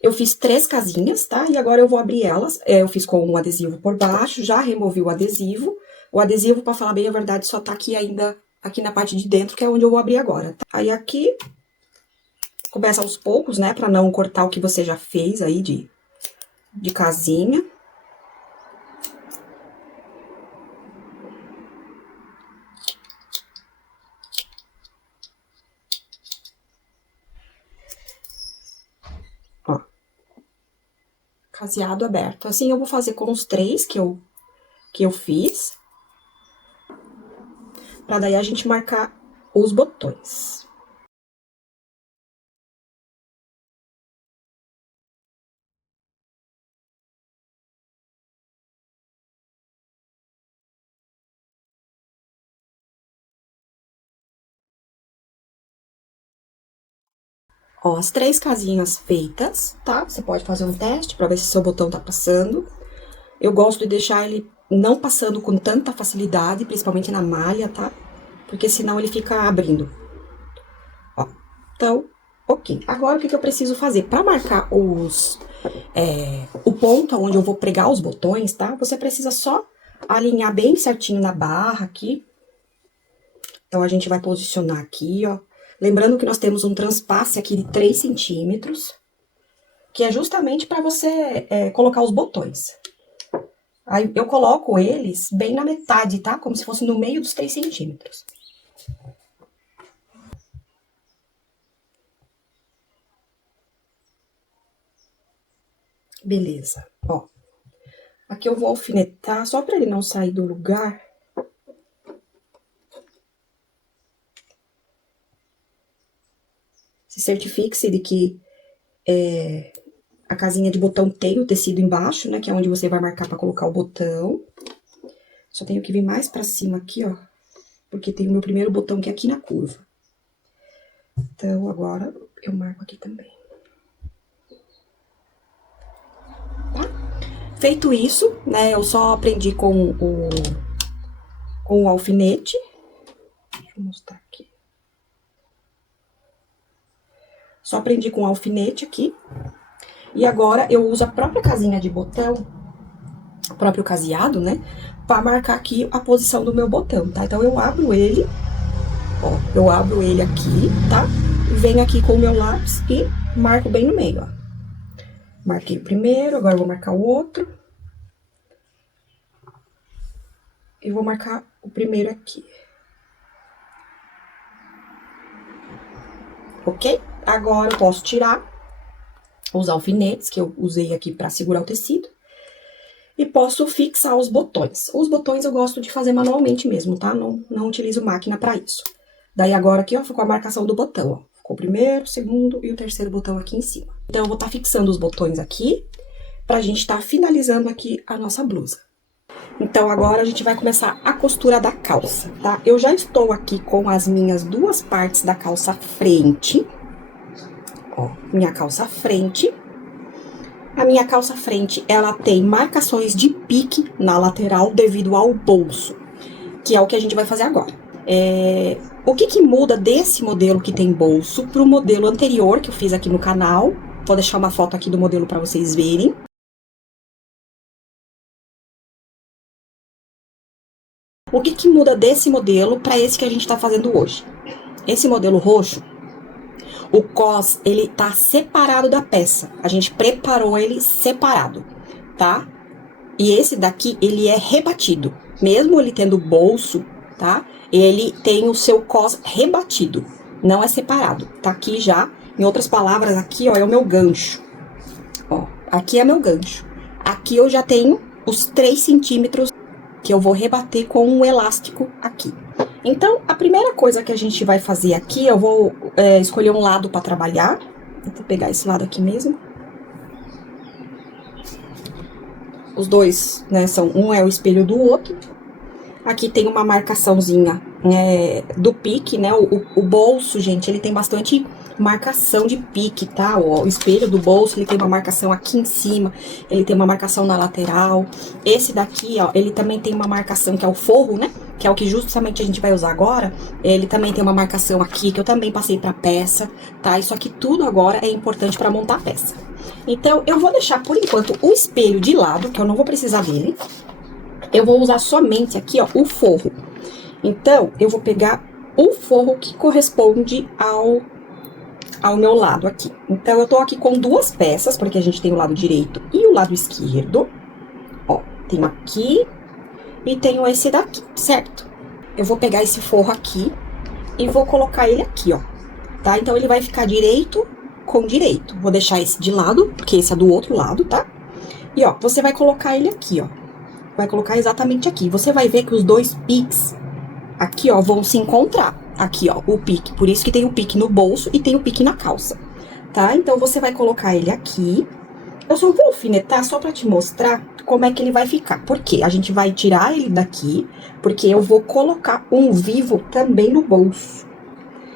Eu fiz 3 casinhas, tá? E agora eu vou abrir elas. Eu fiz com um adesivo por baixo, já removi o adesivo. O adesivo, pra falar bem a verdade, só tá aqui ainda, aqui na parte de dentro, que é onde eu vou abrir agora, tá? Aí aqui, começa aos poucos, né? Pra não cortar o que você já fez aí de casinha. Ó. Caseado aberto. Assim eu vou fazer com os 3 que eu fiz. Pra daí a gente marcar os botões. Ó, as 3 casinhas feitas, tá? Você pode fazer um teste pra ver se seu botão tá passando. Eu gosto de deixar ele não passando com tanta facilidade, principalmente na malha, tá? Porque senão ele fica abrindo. Ó, então, ok. Agora, o que eu preciso fazer? Pra marcar o ponto onde eu vou pregar os botões, tá? Você precisa só alinhar bem certinho na barra aqui. Então, a gente vai posicionar aqui, ó. Lembrando que nós temos um transpasse aqui de 3 centímetros, que é justamente para você colocar os botões. Aí, eu coloco eles bem na metade, tá? Como se fosse no meio dos 3 centímetros. Beleza, ó. Aqui eu vou alfinetar, só para ele não sair do lugar. Se certifique-se de que a casinha de botão tem o tecido embaixo, né? Que é onde você vai marcar para colocar o botão. Só tenho que vir mais pra cima aqui, ó. Porque tem o meu primeiro botão que é aqui na curva. Então, agora eu marco aqui também. Tá? Feito isso, né? Eu só aprendi com o alfinete. Deixa eu mostrar aqui. Só aprendi com o alfinete aqui. E agora eu uso a própria casinha de botão, o próprio caseado, né? Pra marcar aqui a posição do meu botão, tá? Então, eu abro ele, ó. Eu abro ele aqui, tá? Venho aqui com o meu lápis e marco bem no meio, ó. Marquei o primeiro, agora eu vou marcar o outro. E vou marcar o primeiro aqui. Ok? Agora eu posso tirar os alfinetes que eu usei aqui pra segurar o tecido. E posso fixar os botões. Os botões eu gosto de fazer manualmente mesmo, tá? Não utilizo máquina pra isso. Daí agora aqui, ó, ficou a marcação do botão, ó. Ficou o primeiro, o segundo e o terceiro botão aqui em cima. Então, eu vou estar fixando os botões aqui, pra gente estar finalizando aqui a nossa blusa. Então, agora a gente vai começar a costura da calça, tá? Eu já estou aqui com as minhas duas partes da calça frente. Ó, minha calça frente. A minha calça frente, ela tem marcações de pique na lateral devido ao bolso, que é o que a gente vai fazer agora. O que muda desse modelo que tem bolso pro modelo anterior que eu fiz aqui no canal? Vou deixar uma foto aqui do modelo para vocês verem. O que muda desse modelo para esse que a gente tá fazendo hoje? Esse modelo roxo, o cos, ele tá separado da peça. A gente preparou ele separado, tá? E esse daqui, ele é rebatido. Mesmo ele tendo bolso, tá? Ele tem o seu cos rebatido. Não é separado. Tá aqui já. Em outras palavras, aqui, ó, é o meu gancho. Ó, aqui é meu gancho. Aqui eu já tenho os 3 centímetros que eu vou rebater com um elástico aqui. Então, a primeira coisa que a gente vai fazer aqui, eu vou escolher um lado para trabalhar. Eu vou pegar esse lado aqui mesmo. Os dois, né, um é o espelho do outro. Aqui tem uma marcaçãozinha do pique, né? O bolso, gente, ele tem bastante marcação de pique, tá? O espelho do bolso, ele tem uma marcação aqui em cima, ele tem uma marcação na lateral. Esse daqui, ó, ele também tem uma marcação que é o forro, né? Que é o que justamente a gente vai usar agora. Ele também tem uma marcação aqui, que eu também passei pra peça, tá? Isso aqui tudo agora é importante pra montar a peça. Então, eu vou deixar, por enquanto, o espelho de lado, que eu não vou precisar dele. Eu vou usar somente aqui, ó, o forro. Então, eu vou pegar o forro que corresponde ao meu lado aqui. Então, eu tô aqui com 2 peças, porque a gente tem o lado direito e o lado esquerdo. Ó, tenho aqui e tenho esse daqui, certo? Eu vou pegar esse forro aqui e vou colocar ele aqui, ó, tá? Então, ele vai ficar direito com direito. Vou deixar esse de lado, porque esse é do outro lado, tá? E, ó, você vai colocar ele aqui, ó. Vai colocar exatamente aqui. Você vai ver que os 2 piques aqui, ó, vão se encontrar. Aqui, ó, o pique. Por isso que tem o pique no bolso e tem o pique na calça, tá? Então, você vai colocar ele aqui. Eu só vou alfinetar só pra te mostrar como é que ele vai ficar. Por quê? A gente vai tirar ele daqui, porque eu vou colocar um vivo também no bolso.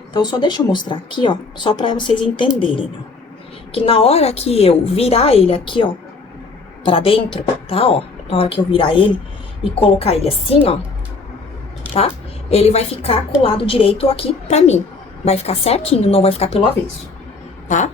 Então, só deixa eu mostrar aqui, ó, só pra vocês entenderem, ó. Que na hora que eu virar ele aqui, ó, pra dentro, tá, ó. Na hora que eu virar ele e colocar ele assim, ó, tá? Ele vai ficar com o lado direito aqui pra mim. Vai ficar certinho, não vai ficar pelo avesso, tá?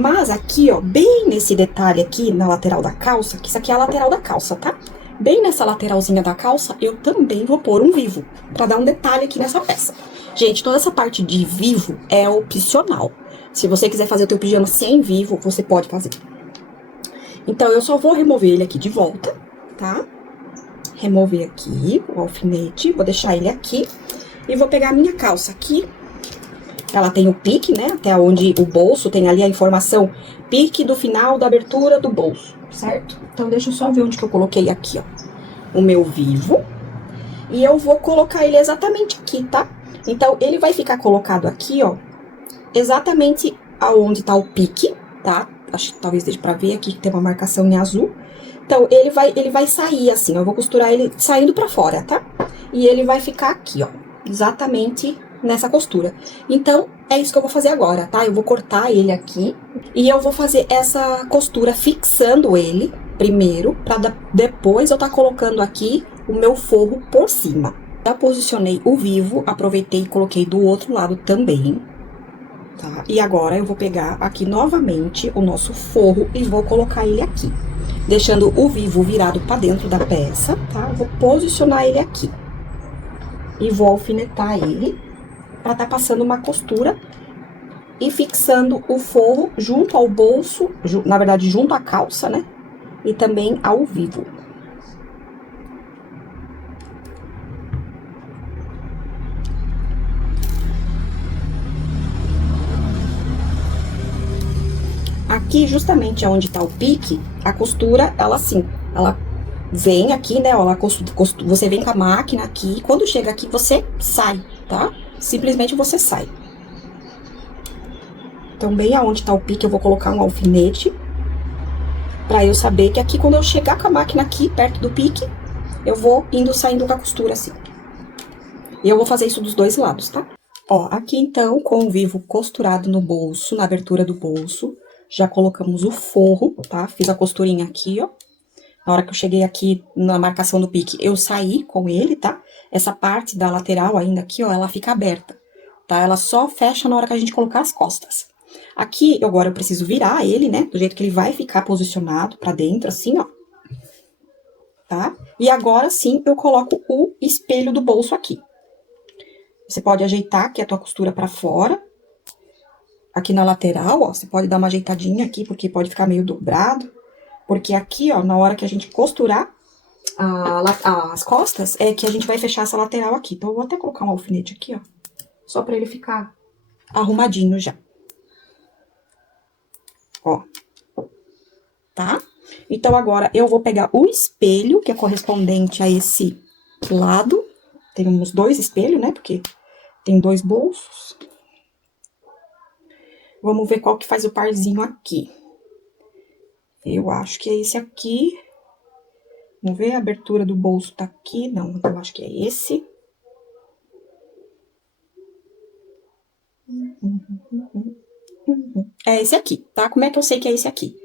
Mas aqui, ó, bem nesse detalhe aqui, na lateral da calça, que isso aqui é a lateral da calça, tá? Bem nessa lateralzinha da calça, eu também vou pôr um vivo, pra dar um detalhe aqui nessa peça. Gente, toda essa parte de vivo é opcional. Se você quiser fazer o teu pijama sem vivo, você pode fazer. Então, eu só vou remover ele aqui de volta, tá? Remover aqui o alfinete, vou deixar ele aqui. E vou pegar a minha calça aqui. Ela tem o pique, né? Até onde o bolso tem ali a informação. Pique do final da abertura do bolso, certo? Então, deixa eu só ver onde que eu coloquei aqui, ó. O meu vivo. E eu vou colocar ele exatamente aqui, tá? Então, ele vai ficar colocado aqui, ó. Exatamente aonde tá o pique, tá? Acho que talvez dê pra ver aqui que tem uma marcação em azul. Então, ele vai sair assim, ó. Eu vou costurar ele saindo pra fora, tá? E ele vai ficar aqui, ó. Exatamente nessa costura. Então, é isso que eu vou fazer agora, tá? Eu vou cortar ele aqui. E eu vou fazer essa costura fixando ele primeiro, pra depois eu tá colocando aqui o meu forro por cima. Já posicionei o vivo, aproveitei e coloquei do outro lado também. Tá? E agora, eu vou pegar aqui novamente o nosso forro e vou colocar ele aqui. Deixando o vivo virado pra dentro da peça, tá? Eu vou posicionar ele aqui. E vou alfinetar ele pra tá passando uma costura e fixando o forro junto ao bolso, na verdade, junto à calça, né? E também ao vivo. Aqui, justamente onde tá o pique, a costura, ela assim, ela vem aqui, né, ó, você vem com a máquina aqui, e quando chega aqui, você sai, tá? Simplesmente você sai. Então, bem aonde tá o pique, eu vou colocar um alfinete, pra eu saber que aqui, quando eu chegar com a máquina aqui, perto do pique, eu vou indo, saindo com a costura assim. E eu vou fazer isso dos dois lados, tá? Ó, aqui então, com o vivo costurado no bolso, na abertura do bolso, já colocamos o forro, tá? Fiz a costurinha aqui, ó. Na hora que eu cheguei aqui na marcação do pique, eu saí com ele, tá? Essa parte da lateral ainda aqui, ó, ela fica aberta, tá? Ela só fecha na hora que a gente colocar as costas. Aqui, agora eu preciso virar ele, né? Do jeito que ele vai ficar posicionado pra dentro, assim, ó. Tá? E agora sim, eu coloco o espelho do bolso aqui. Você pode ajeitar aqui a tua costura pra fora. Aqui na lateral, ó, você pode dar uma ajeitadinha aqui, porque pode ficar meio dobrado. Porque aqui, ó, na hora que a gente costurar as costas, é que a gente vai fechar essa lateral aqui. Então, eu vou até colocar um alfinete aqui, ó. Só pra ele ficar arrumadinho já. Ó. Tá? Então, agora, eu vou pegar o espelho, que é correspondente a esse lado. Temos dois espelhos, né? Porque tem dois bolsos. Vamos ver qual que faz o parzinho aqui. Eu acho que é esse aqui. Vamos ver, a abertura do bolso tá aqui. Não, eu acho que é esse. É esse aqui, tá? Como é que eu sei que é esse aqui?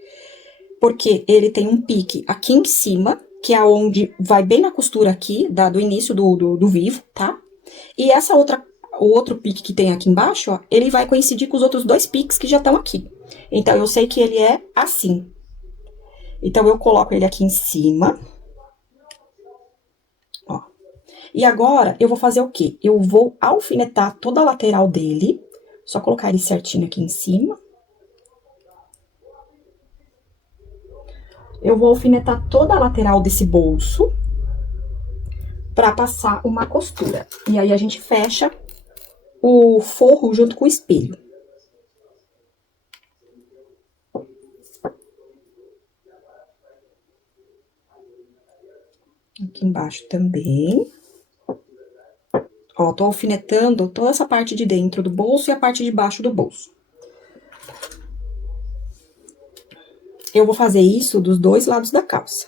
Porque ele tem um pique aqui em cima, que é onde vai bem na costura aqui, do início do vivo, tá? E o outro pique que tem aqui embaixo, ó, ele vai coincidir com os outros dois piques que já estão aqui. Então, eu sei que ele é assim. Então, eu coloco ele aqui em cima. Ó. E agora, eu vou fazer o quê? Eu vou alfinetar toda a lateral dele. Só colocar ele certinho aqui em cima. Eu vou alfinetar toda a lateral desse bolso pra passar uma costura. E aí, a gente fecha o forro junto com o espelho. Aqui embaixo também. Ó, tô alfinetando toda essa parte de dentro do bolso e a parte de baixo do bolso. Eu vou fazer isso dos dois lados da calça.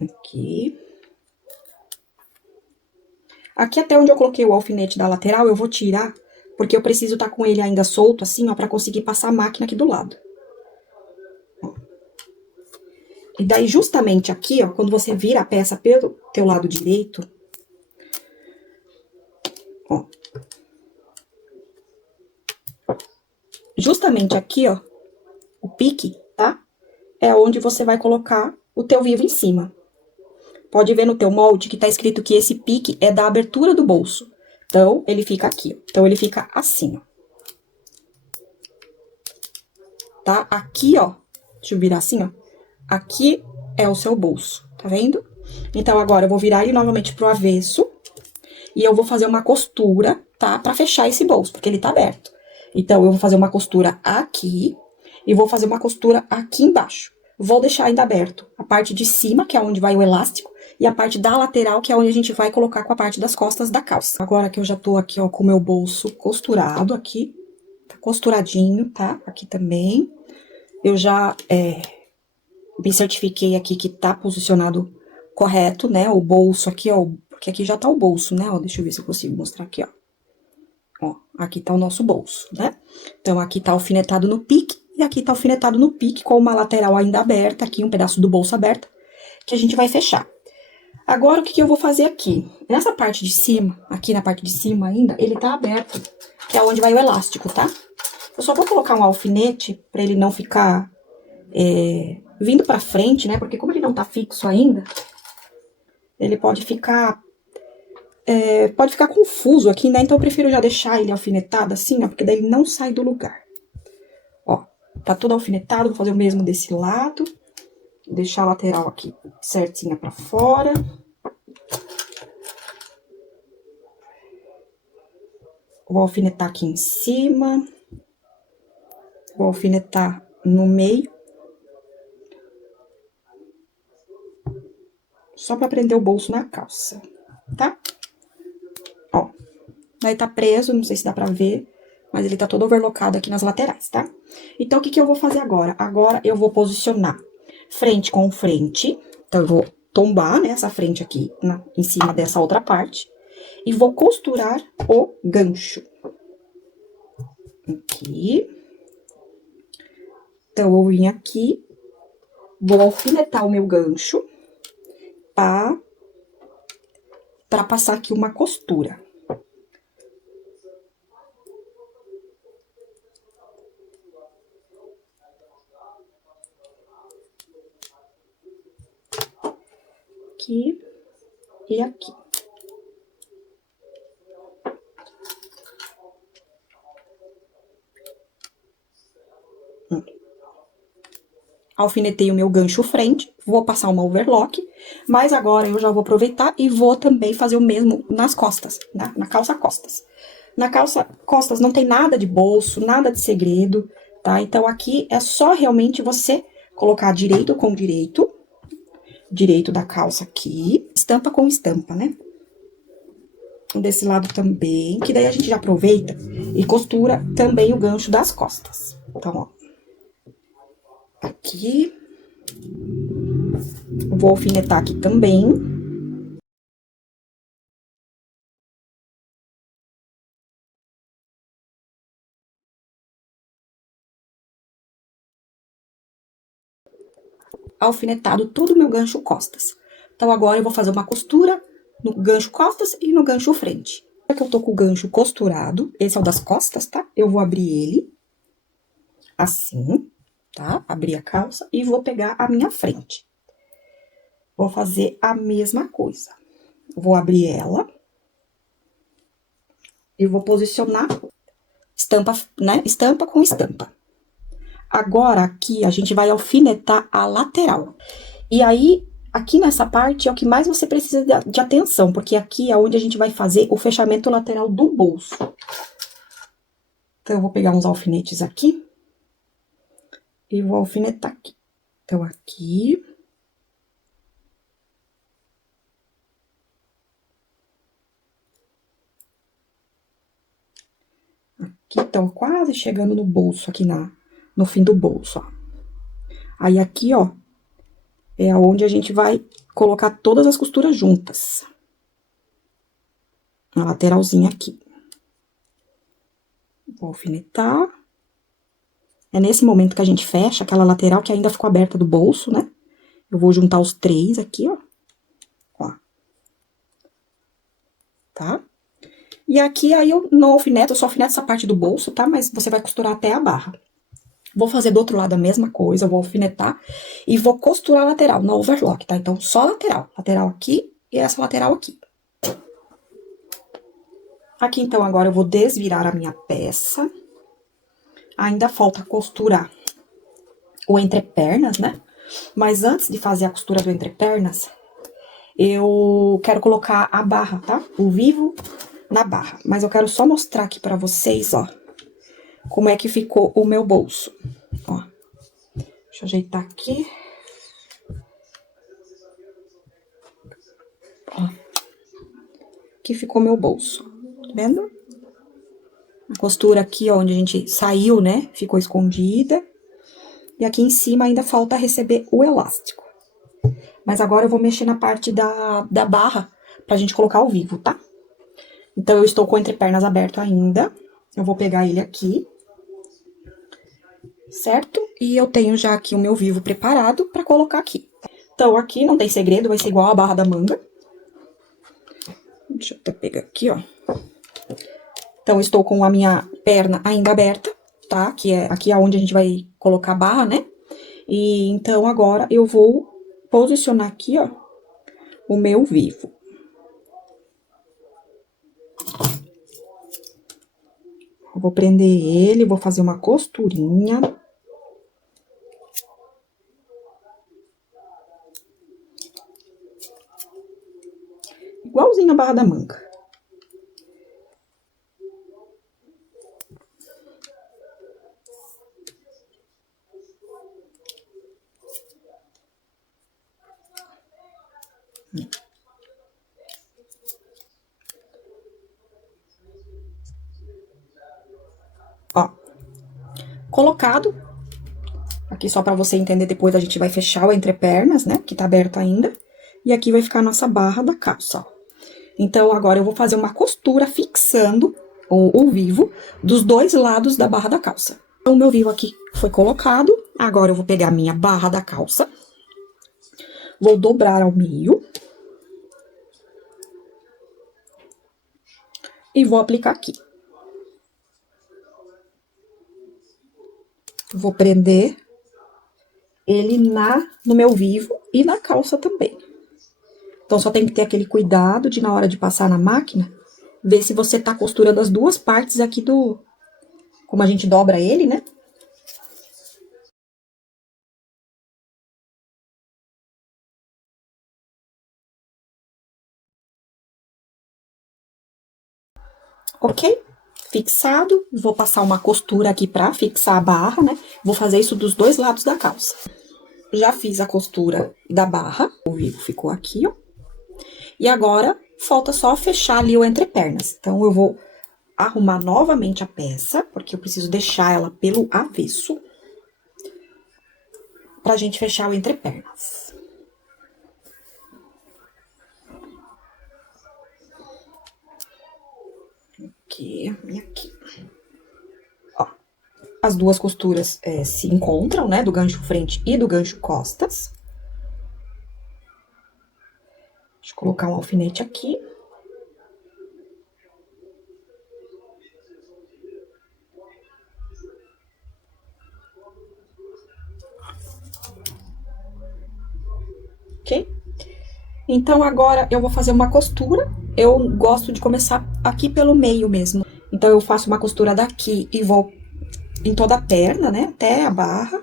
Aqui. Aqui até onde eu coloquei o alfinete da lateral, eu vou tirar, porque eu preciso estar com ele ainda solto, assim, ó, pra conseguir passar a máquina aqui do lado. Ó. E daí, justamente aqui, ó, quando você vira a peça pelo teu lado direito, ó. Justamente aqui, ó, o pique, tá? É onde você vai colocar o teu vivo em cima. Pode ver no teu molde que tá escrito que esse pique é da abertura do bolso. Então, ele fica aqui, ó. Então, ele fica assim, ó. Tá? Aqui, ó, deixa eu virar assim, ó. Aqui é o seu bolso, tá vendo? Então, agora, eu vou virar ele novamente pro avesso. E eu vou fazer uma costura, tá? Pra fechar esse bolso, porque ele tá aberto. Então, eu vou fazer uma costura aqui. E vou fazer uma costura aqui embaixo. Vou deixar ainda aberto a parte de cima, que é onde vai o elástico. E a parte da lateral, que é onde a gente vai colocar com a parte das costas da calça. Agora que eu já tô aqui, ó, com o meu bolso costurado aqui. Tá costuradinho, tá? Aqui também. Eu já me certifiquei aqui que tá posicionado correto, né? O bolso aqui, ó. Porque aqui já tá o bolso, né? Ó, deixa eu ver se eu consigo mostrar aqui, ó. Ó, aqui tá o nosso bolso, né? Então, aqui tá alfinetado no pique. E aqui tá alfinetado no pique, com uma lateral ainda aberta, aqui um pedaço do bolso aberto, que a gente vai fechar. Agora, o que eu vou fazer aqui? Nessa parte de cima, aqui na parte de cima ainda, ele tá aberto, que é onde vai o elástico, tá? Eu só vou colocar um alfinete, pra ele não ficar vindo pra frente, né? Porque como ele não tá fixo ainda, ele pode ficar confuso aqui, né? Então, eu prefiro já deixar ele alfinetado assim, ó, porque daí ele não sai do lugar. Ó, tá tudo alfinetado, vou fazer o mesmo desse lado. Deixar a lateral aqui certinha pra fora. Vou alfinetar aqui em cima. Vou alfinetar no meio. Só pra prender o bolso na calça, tá? Ó, daí tá preso, não sei se dá pra ver. mas ele tá todo overlockado aqui nas laterais, tá? Então, o que que eu vou fazer agora? Agora, eu vou posicionar frente com frente. Então, eu vou tombar, né, essa frente aqui em cima dessa outra parte. E vou costurar o gancho. Aqui. Então, eu vou vir aqui, vou alfinetar o meu gancho para passar aqui uma costura. Aqui e aqui. Alfinetei o meu gancho frente, vou passar uma overlock, mas agora eu já vou aproveitar e vou também fazer o mesmo nas costas, né? Na calça costas. Na calça costas não tem nada de bolso, nada de segredo, tá? Então, aqui é só realmente você colocar direito com direito, direito da calça aqui, estampa com estampa, né? Desse lado também, que daí a gente já aproveita e costura também o gancho das costas. Então, ó. Aqui. Vou alfinetar aqui também. Alfinetado todo o meu gancho costas. Então, agora eu vou fazer uma costura no gancho costas e no gancho frente. Agora que eu tô com o gancho costurado, esse é o das costas, tá? Eu vou abrir ele, assim, tá? Abrir a calça e vou pegar a minha frente. Vou fazer a mesma coisa. Vou abrir ela. E vou posicionar estampa, né? Estampa com estampa. Agora, aqui, a gente vai alfinetar a lateral. E aí, aqui nessa parte é o que mais você precisa de atenção, porque aqui é onde a gente vai fazer o fechamento lateral do bolso. Então, eu vou pegar uns alfinetes aqui e vou alfinetar aqui. Então, aqui. Aqui, então, quase chegando no bolso, aqui no fim do bolso, ó. Aí, aqui, ó, é onde a gente vai colocar todas as costuras juntas. Na lateralzinha aqui. Vou alfinetar. É nesse momento que a gente fecha aquela lateral que ainda ficou aberta do bolso, né? Eu vou juntar os três aqui, ó. Ó. Tá? E aqui, aí, eu não alfineto, eu só alfineto essa parte do bolso, tá? Mas você vai costurar até a barra. Vou fazer do outro lado a mesma coisa, eu vou alfinetar e vou costurar a lateral, na overlock, tá? Então, só lateral. Lateral aqui e essa lateral aqui. Aqui, então, agora eu vou desvirar a minha peça. Ainda falta costurar o entrepernas, né? Mas antes de fazer a costura do entrepernas, eu quero colocar a barra, tá? O vivo na barra. Mas eu quero só mostrar aqui pra vocês, ó, como é que ficou o meu bolso. Ó, deixa eu ajeitar aqui. Ó, aqui ficou meu bolso, tá vendo? A costura aqui, ó, onde a gente saiu, né, ficou escondida. E aqui em cima ainda falta receber o elástico. Mas agora eu vou mexer na parte da barra pra gente colocar ao vivo, tá? Então, eu estou com o entrepernas aberto ainda. Eu vou pegar ele aqui. Certo? E eu tenho já aqui o meu vivo preparado pra colocar aqui. Então, aqui não tem segredo, vai ser igual a barra da manga. Deixa eu até pegar aqui, ó. Então, estou com a minha perna ainda aberta, tá? Que é aqui aonde a gente vai colocar a barra, né? E então, agora eu vou posicionar aqui, ó, o meu vivo. Eu vou prender ele, vou fazer uma costurinha. Igualzinho a barra da manga. colocado. Aqui só pra você entender, depois a gente vai fechar o entrepernas, né, que tá aberto ainda. E aqui vai ficar a nossa barra da calça, ó. Então, agora eu vou fazer uma costura fixando o vivo dos dois lados da barra da calça. Então, o meu vivo aqui foi colocado. Agora eu vou pegar a minha barra da calça. Vou dobrar ao meio. E vou aplicar aqui. Vou prender ele no meu vivo e na calça também. Então, só tem que ter aquele cuidado de, na hora de passar na máquina, ver se você tá costurando as duas partes aqui como a gente dobra ele, né? Ok? Fixado. Vou passar uma costura aqui pra fixar a barra, né? Vou fazer isso dos dois lados da calça. Já fiz a costura da barra. O vivo ficou aqui, ó. E agora, falta só fechar ali o entrepernas. Então, eu vou arrumar novamente a peça, porque eu preciso deixar ela pelo avesso, pra gente fechar o entrepernas. Aqui, e aqui. Ó, as duas costuras se encontram, né, do gancho frente e do gancho costas. Deixa eu colocar um alfinete aqui. Ok? Então, agora eu vou fazer uma costura. Eu gosto de começar aqui pelo meio mesmo. Então, eu faço uma costura daqui e vou em toda a perna, né, até a barra.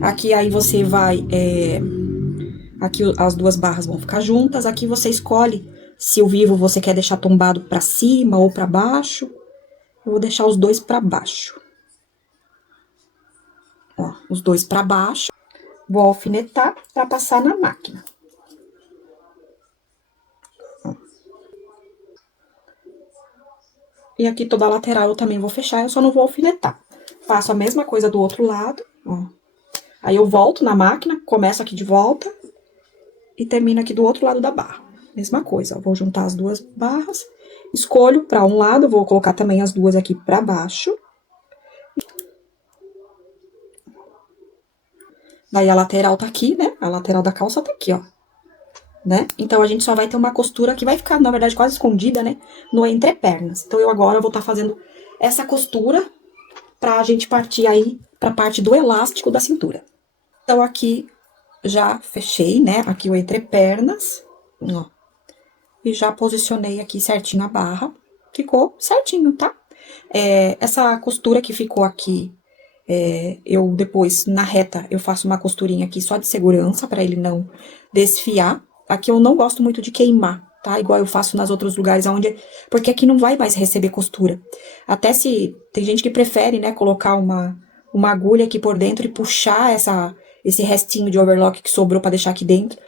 Aqui, aí, você vai... Aqui, as duas barras vão ficar juntas. Aqui, você escolhe se o vivo você quer deixar tombado pra cima ou pra baixo. Eu vou deixar os dois pra baixo. Ó, os dois pra baixo. Vou alfinetar pra passar na máquina. E aqui toda a lateral eu também vou fechar, eu só não vou alfinetar. Faço a mesma coisa do outro lado, ó. Aí eu volto na máquina, começo aqui de volta e termino aqui do outro lado da barra. Mesma coisa, ó, vou juntar as duas barras, escolho pra um lado, vou colocar também as duas aqui pra baixo. Daí a lateral tá aqui, né? A lateral da calça tá aqui, ó. Né? Então, a gente só vai ter uma costura que vai ficar, na verdade, quase escondida, né? No entrepernas. Então, eu agora vou estar fazendo essa costura pra gente partir aí pra parte do elástico da cintura. Então, aqui já fechei, né? Aqui o entrepernas, ó. E já posicionei aqui certinho a barra. Ficou certinho, tá? Essa costura que ficou aqui, eu depois, na reta, eu faço uma costurinha aqui só de segurança pra ele não desfiar. Aqui eu não gosto muito de queimar, tá? Igual eu faço nos outros lugares onde... Porque aqui não vai mais receber costura. Até se... Tem gente que prefere, né, colocar uma agulha aqui por dentro e puxar esse restinho de overlock que sobrou pra deixar aqui dentro.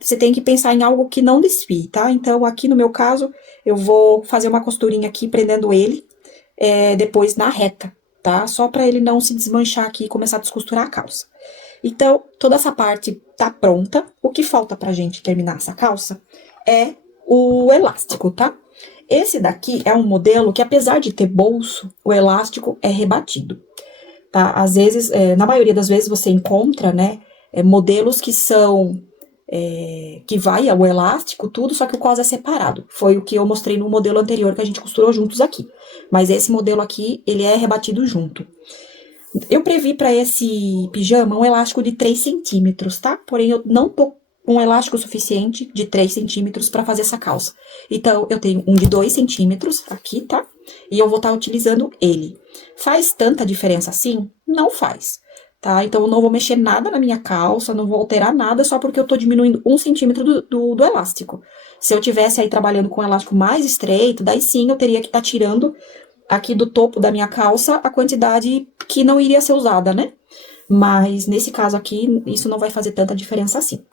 Você tem que pensar em algo que não desfie, tá? Então, aqui no meu caso, eu vou fazer uma costurinha aqui, prendendo ele, depois na reta, tá? Só pra ele não se desmanchar aqui e começar a descosturar a calça. Então, toda essa parte tá pronta. O que falta pra gente terminar essa calça é o elástico, tá? Esse daqui é um modelo que, apesar de ter bolso, o elástico é rebatido, tá? Às vezes, na maioria das vezes, você encontra, né, modelos que são... que vai ao elástico, tudo, só que o cos é separado. Foi o que eu mostrei no modelo anterior que a gente costurou juntos aqui. Mas esse modelo aqui, ele é rebatido junto. Eu previ para esse pijama um elástico de 3 centímetros, tá? Porém, eu não tô com um elástico suficiente de 3 centímetros para fazer essa calça. Então, eu tenho um de 2 centímetros aqui, tá? E eu vou estar utilizando ele. Faz tanta diferença assim? Não faz, tá? Então, eu não vou mexer nada na minha calça, não vou alterar nada só porque eu tô diminuindo 1 centímetro do elástico. Se eu tivesse aí trabalhando com um elástico mais estreito, daí sim eu teria que estar tirando aqui do topo da minha calça a quantidade que não iria ser usada, né? Mas nesse caso aqui, isso não vai fazer tanta diferença assim.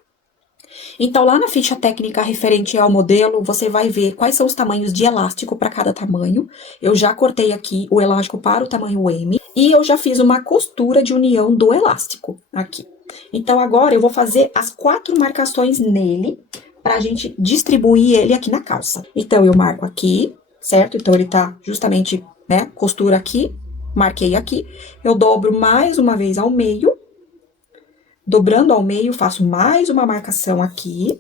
Então, lá na ficha técnica referente ao modelo, você vai ver quais são os tamanhos de elástico para cada tamanho. Eu já cortei aqui o elástico para o tamanho M e eu já fiz uma costura de união do elástico aqui. Então, agora eu vou fazer as 4 marcações nele para a gente distribuir ele aqui na calça. Então, eu marco aqui, certo? Então, ele tá justamente, né, costura aqui, marquei aqui. Eu dobro mais uma vez ao meio. Dobrando ao meio, faço mais uma marcação aqui,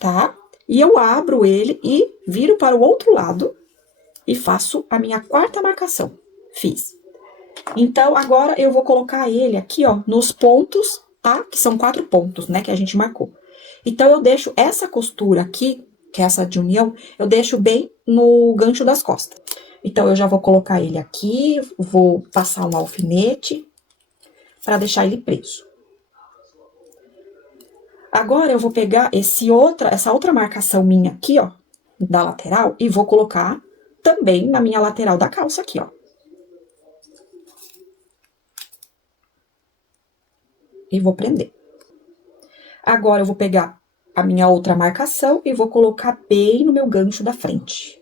tá? E eu abro ele e viro para o outro lado e faço a minha 4ª marcação. Fiz. Então, agora eu vou colocar ele aqui, ó, nos pontos, tá? Que são 4 pontos, né, que a gente marcou. Então, eu deixo essa costura aqui, que é essa de união, eu deixo bem no gancho das costas. Então, eu já vou colocar ele aqui, vou passar um alfinete para deixar ele preso. Agora, eu vou pegar essa outra marcação minha aqui, ó, da lateral, e vou colocar também na minha lateral da calça aqui, ó. E vou prender. Agora, eu vou pegar a minha outra marcação e vou colocar bem no meu gancho da frente.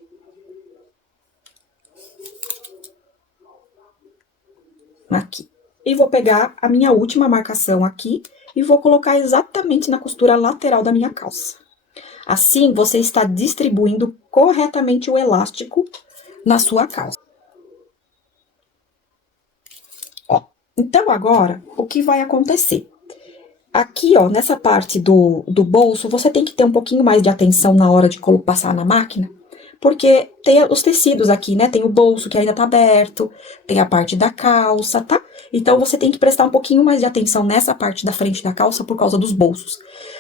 Aqui. E vou pegar a minha última marcação aqui e vou colocar exatamente na costura lateral da minha calça. Assim, você está distribuindo corretamente o elástico na sua calça. Ó, então, agora, o que vai acontecer? Aqui, ó, nessa parte do bolso, você tem que ter um pouquinho mais de atenção na hora de passar na máquina, porque tem os tecidos aqui, né? Tem o bolso que ainda tá aberto, tem a parte da calça, tá? Então, você tem que prestar um pouquinho mais de atenção nessa parte da frente da calça por causa dos bolsos.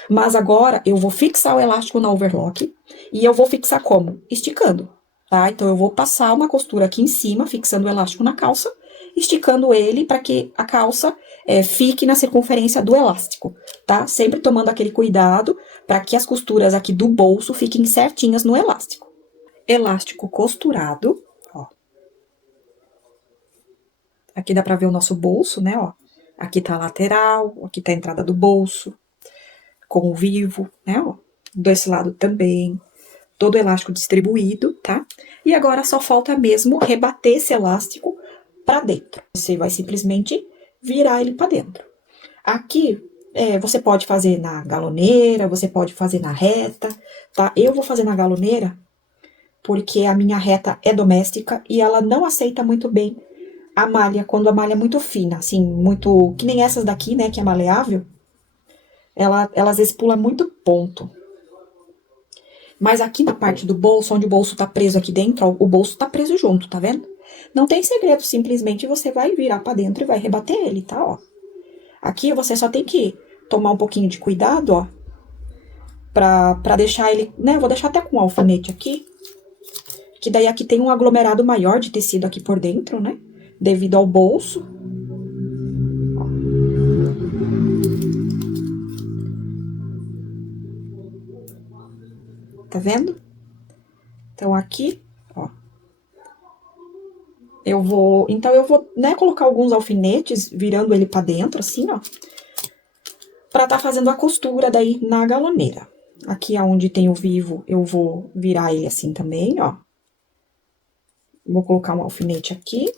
Mas agora, eu vou fixar o elástico na overlock e eu vou fixar como? Esticando, tá? Então, eu vou passar uma costura aqui em cima, fixando o elástico na calça, esticando ele para que a calça fique na circunferência do elástico, tá? Sempre tomando aquele cuidado para que as costuras aqui do bolso fiquem certinhas no elástico. Elástico costurado, ó. Aqui dá pra ver o nosso bolso, né, ó. Aqui tá a lateral, aqui tá a entrada do bolso, com o vivo, né, ó. Desse lado também, todo elástico distribuído, tá? E agora só falta mesmo rebater esse elástico pra dentro. Você vai simplesmente virar ele pra dentro. Aqui, você pode fazer na galoneira, você pode fazer na reta, tá? Eu vou fazer na galoneira porque a minha reta é doméstica e ela não aceita muito bem a malha, quando a malha é muito fina, assim, muito... Que nem essas daqui, né, que é maleável, ela às vezes pula muito ponto. Mas aqui na parte do bolso, onde o bolso tá preso aqui dentro, ó, o bolso tá preso junto, tá vendo? Não tem segredo, simplesmente você vai virar pra dentro e vai rebater ele, tá, ó. Aqui você só tem que tomar um pouquinho de cuidado, ó, pra deixar ele, né, vou deixar até com um alfinete aqui, que daí aqui tem um aglomerado maior de tecido aqui por dentro, né? Devido ao bolso. Tá vendo? Então, aqui, ó. Então, eu vou, né, colocar alguns alfinetes, virando ele pra dentro, assim, ó. Pra tá fazendo a costura daí na galoneira. Aqui, onde tem o vivo, eu vou virar ele assim também, ó. Vou colocar um alfinete aqui.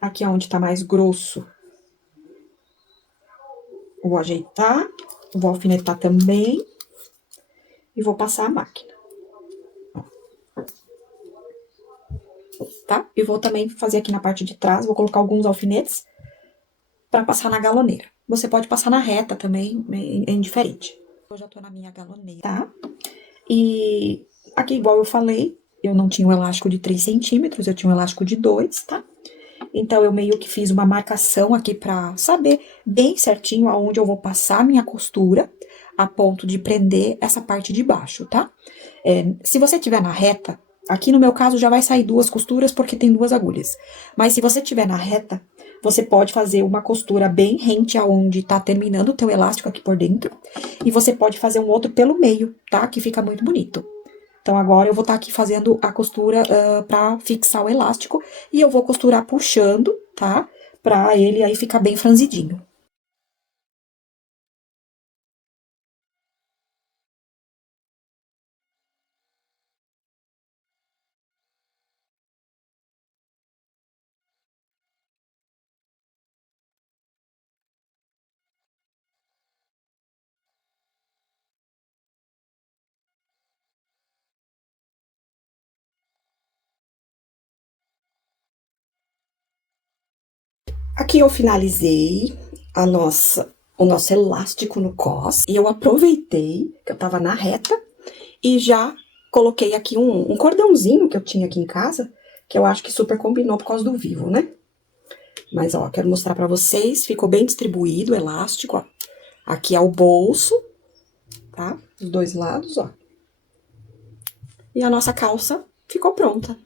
Aqui onde tá mais grosso, vou ajeitar, vou alfinetar também. E vou passar a máquina. Tá? E vou também fazer aqui na parte de trás, vou colocar alguns alfinetes pra passar na galoneira. Você pode passar na reta também, é indiferente. Eu já tô na minha galoneira, tá? E aqui, igual eu falei, eu não tinha um elástico de 3 centímetros, eu tinha um elástico de 2, tá? Então, eu meio que fiz uma marcação aqui pra saber bem certinho aonde eu vou passar a minha costura, a ponto de prender essa parte de baixo, tá? Se você tiver na reta, aqui no meu caso já vai sair 2 costuras porque tem 2 agulhas. Mas se você tiver na reta, você pode fazer uma costura bem rente aonde tá terminando o teu elástico aqui por dentro. E você pode fazer um outro pelo meio, tá? Que fica muito bonito. Então, agora eu vou estar aqui fazendo a costura pra fixar o elástico. E eu vou costurar puxando, tá? Pra ele aí ficar bem franzidinho. Aqui eu finalizei o nosso elástico no cos. E eu aproveitei que eu tava na reta e já coloquei aqui um cordãozinho que eu tinha aqui em casa, que eu acho que super combinou por causa do vivo, né? Mas, ó, quero mostrar pra vocês, ficou bem distribuído o elástico, ó. Aqui é o bolso, tá? Dos dois lados, ó. E a nossa calça ficou pronta.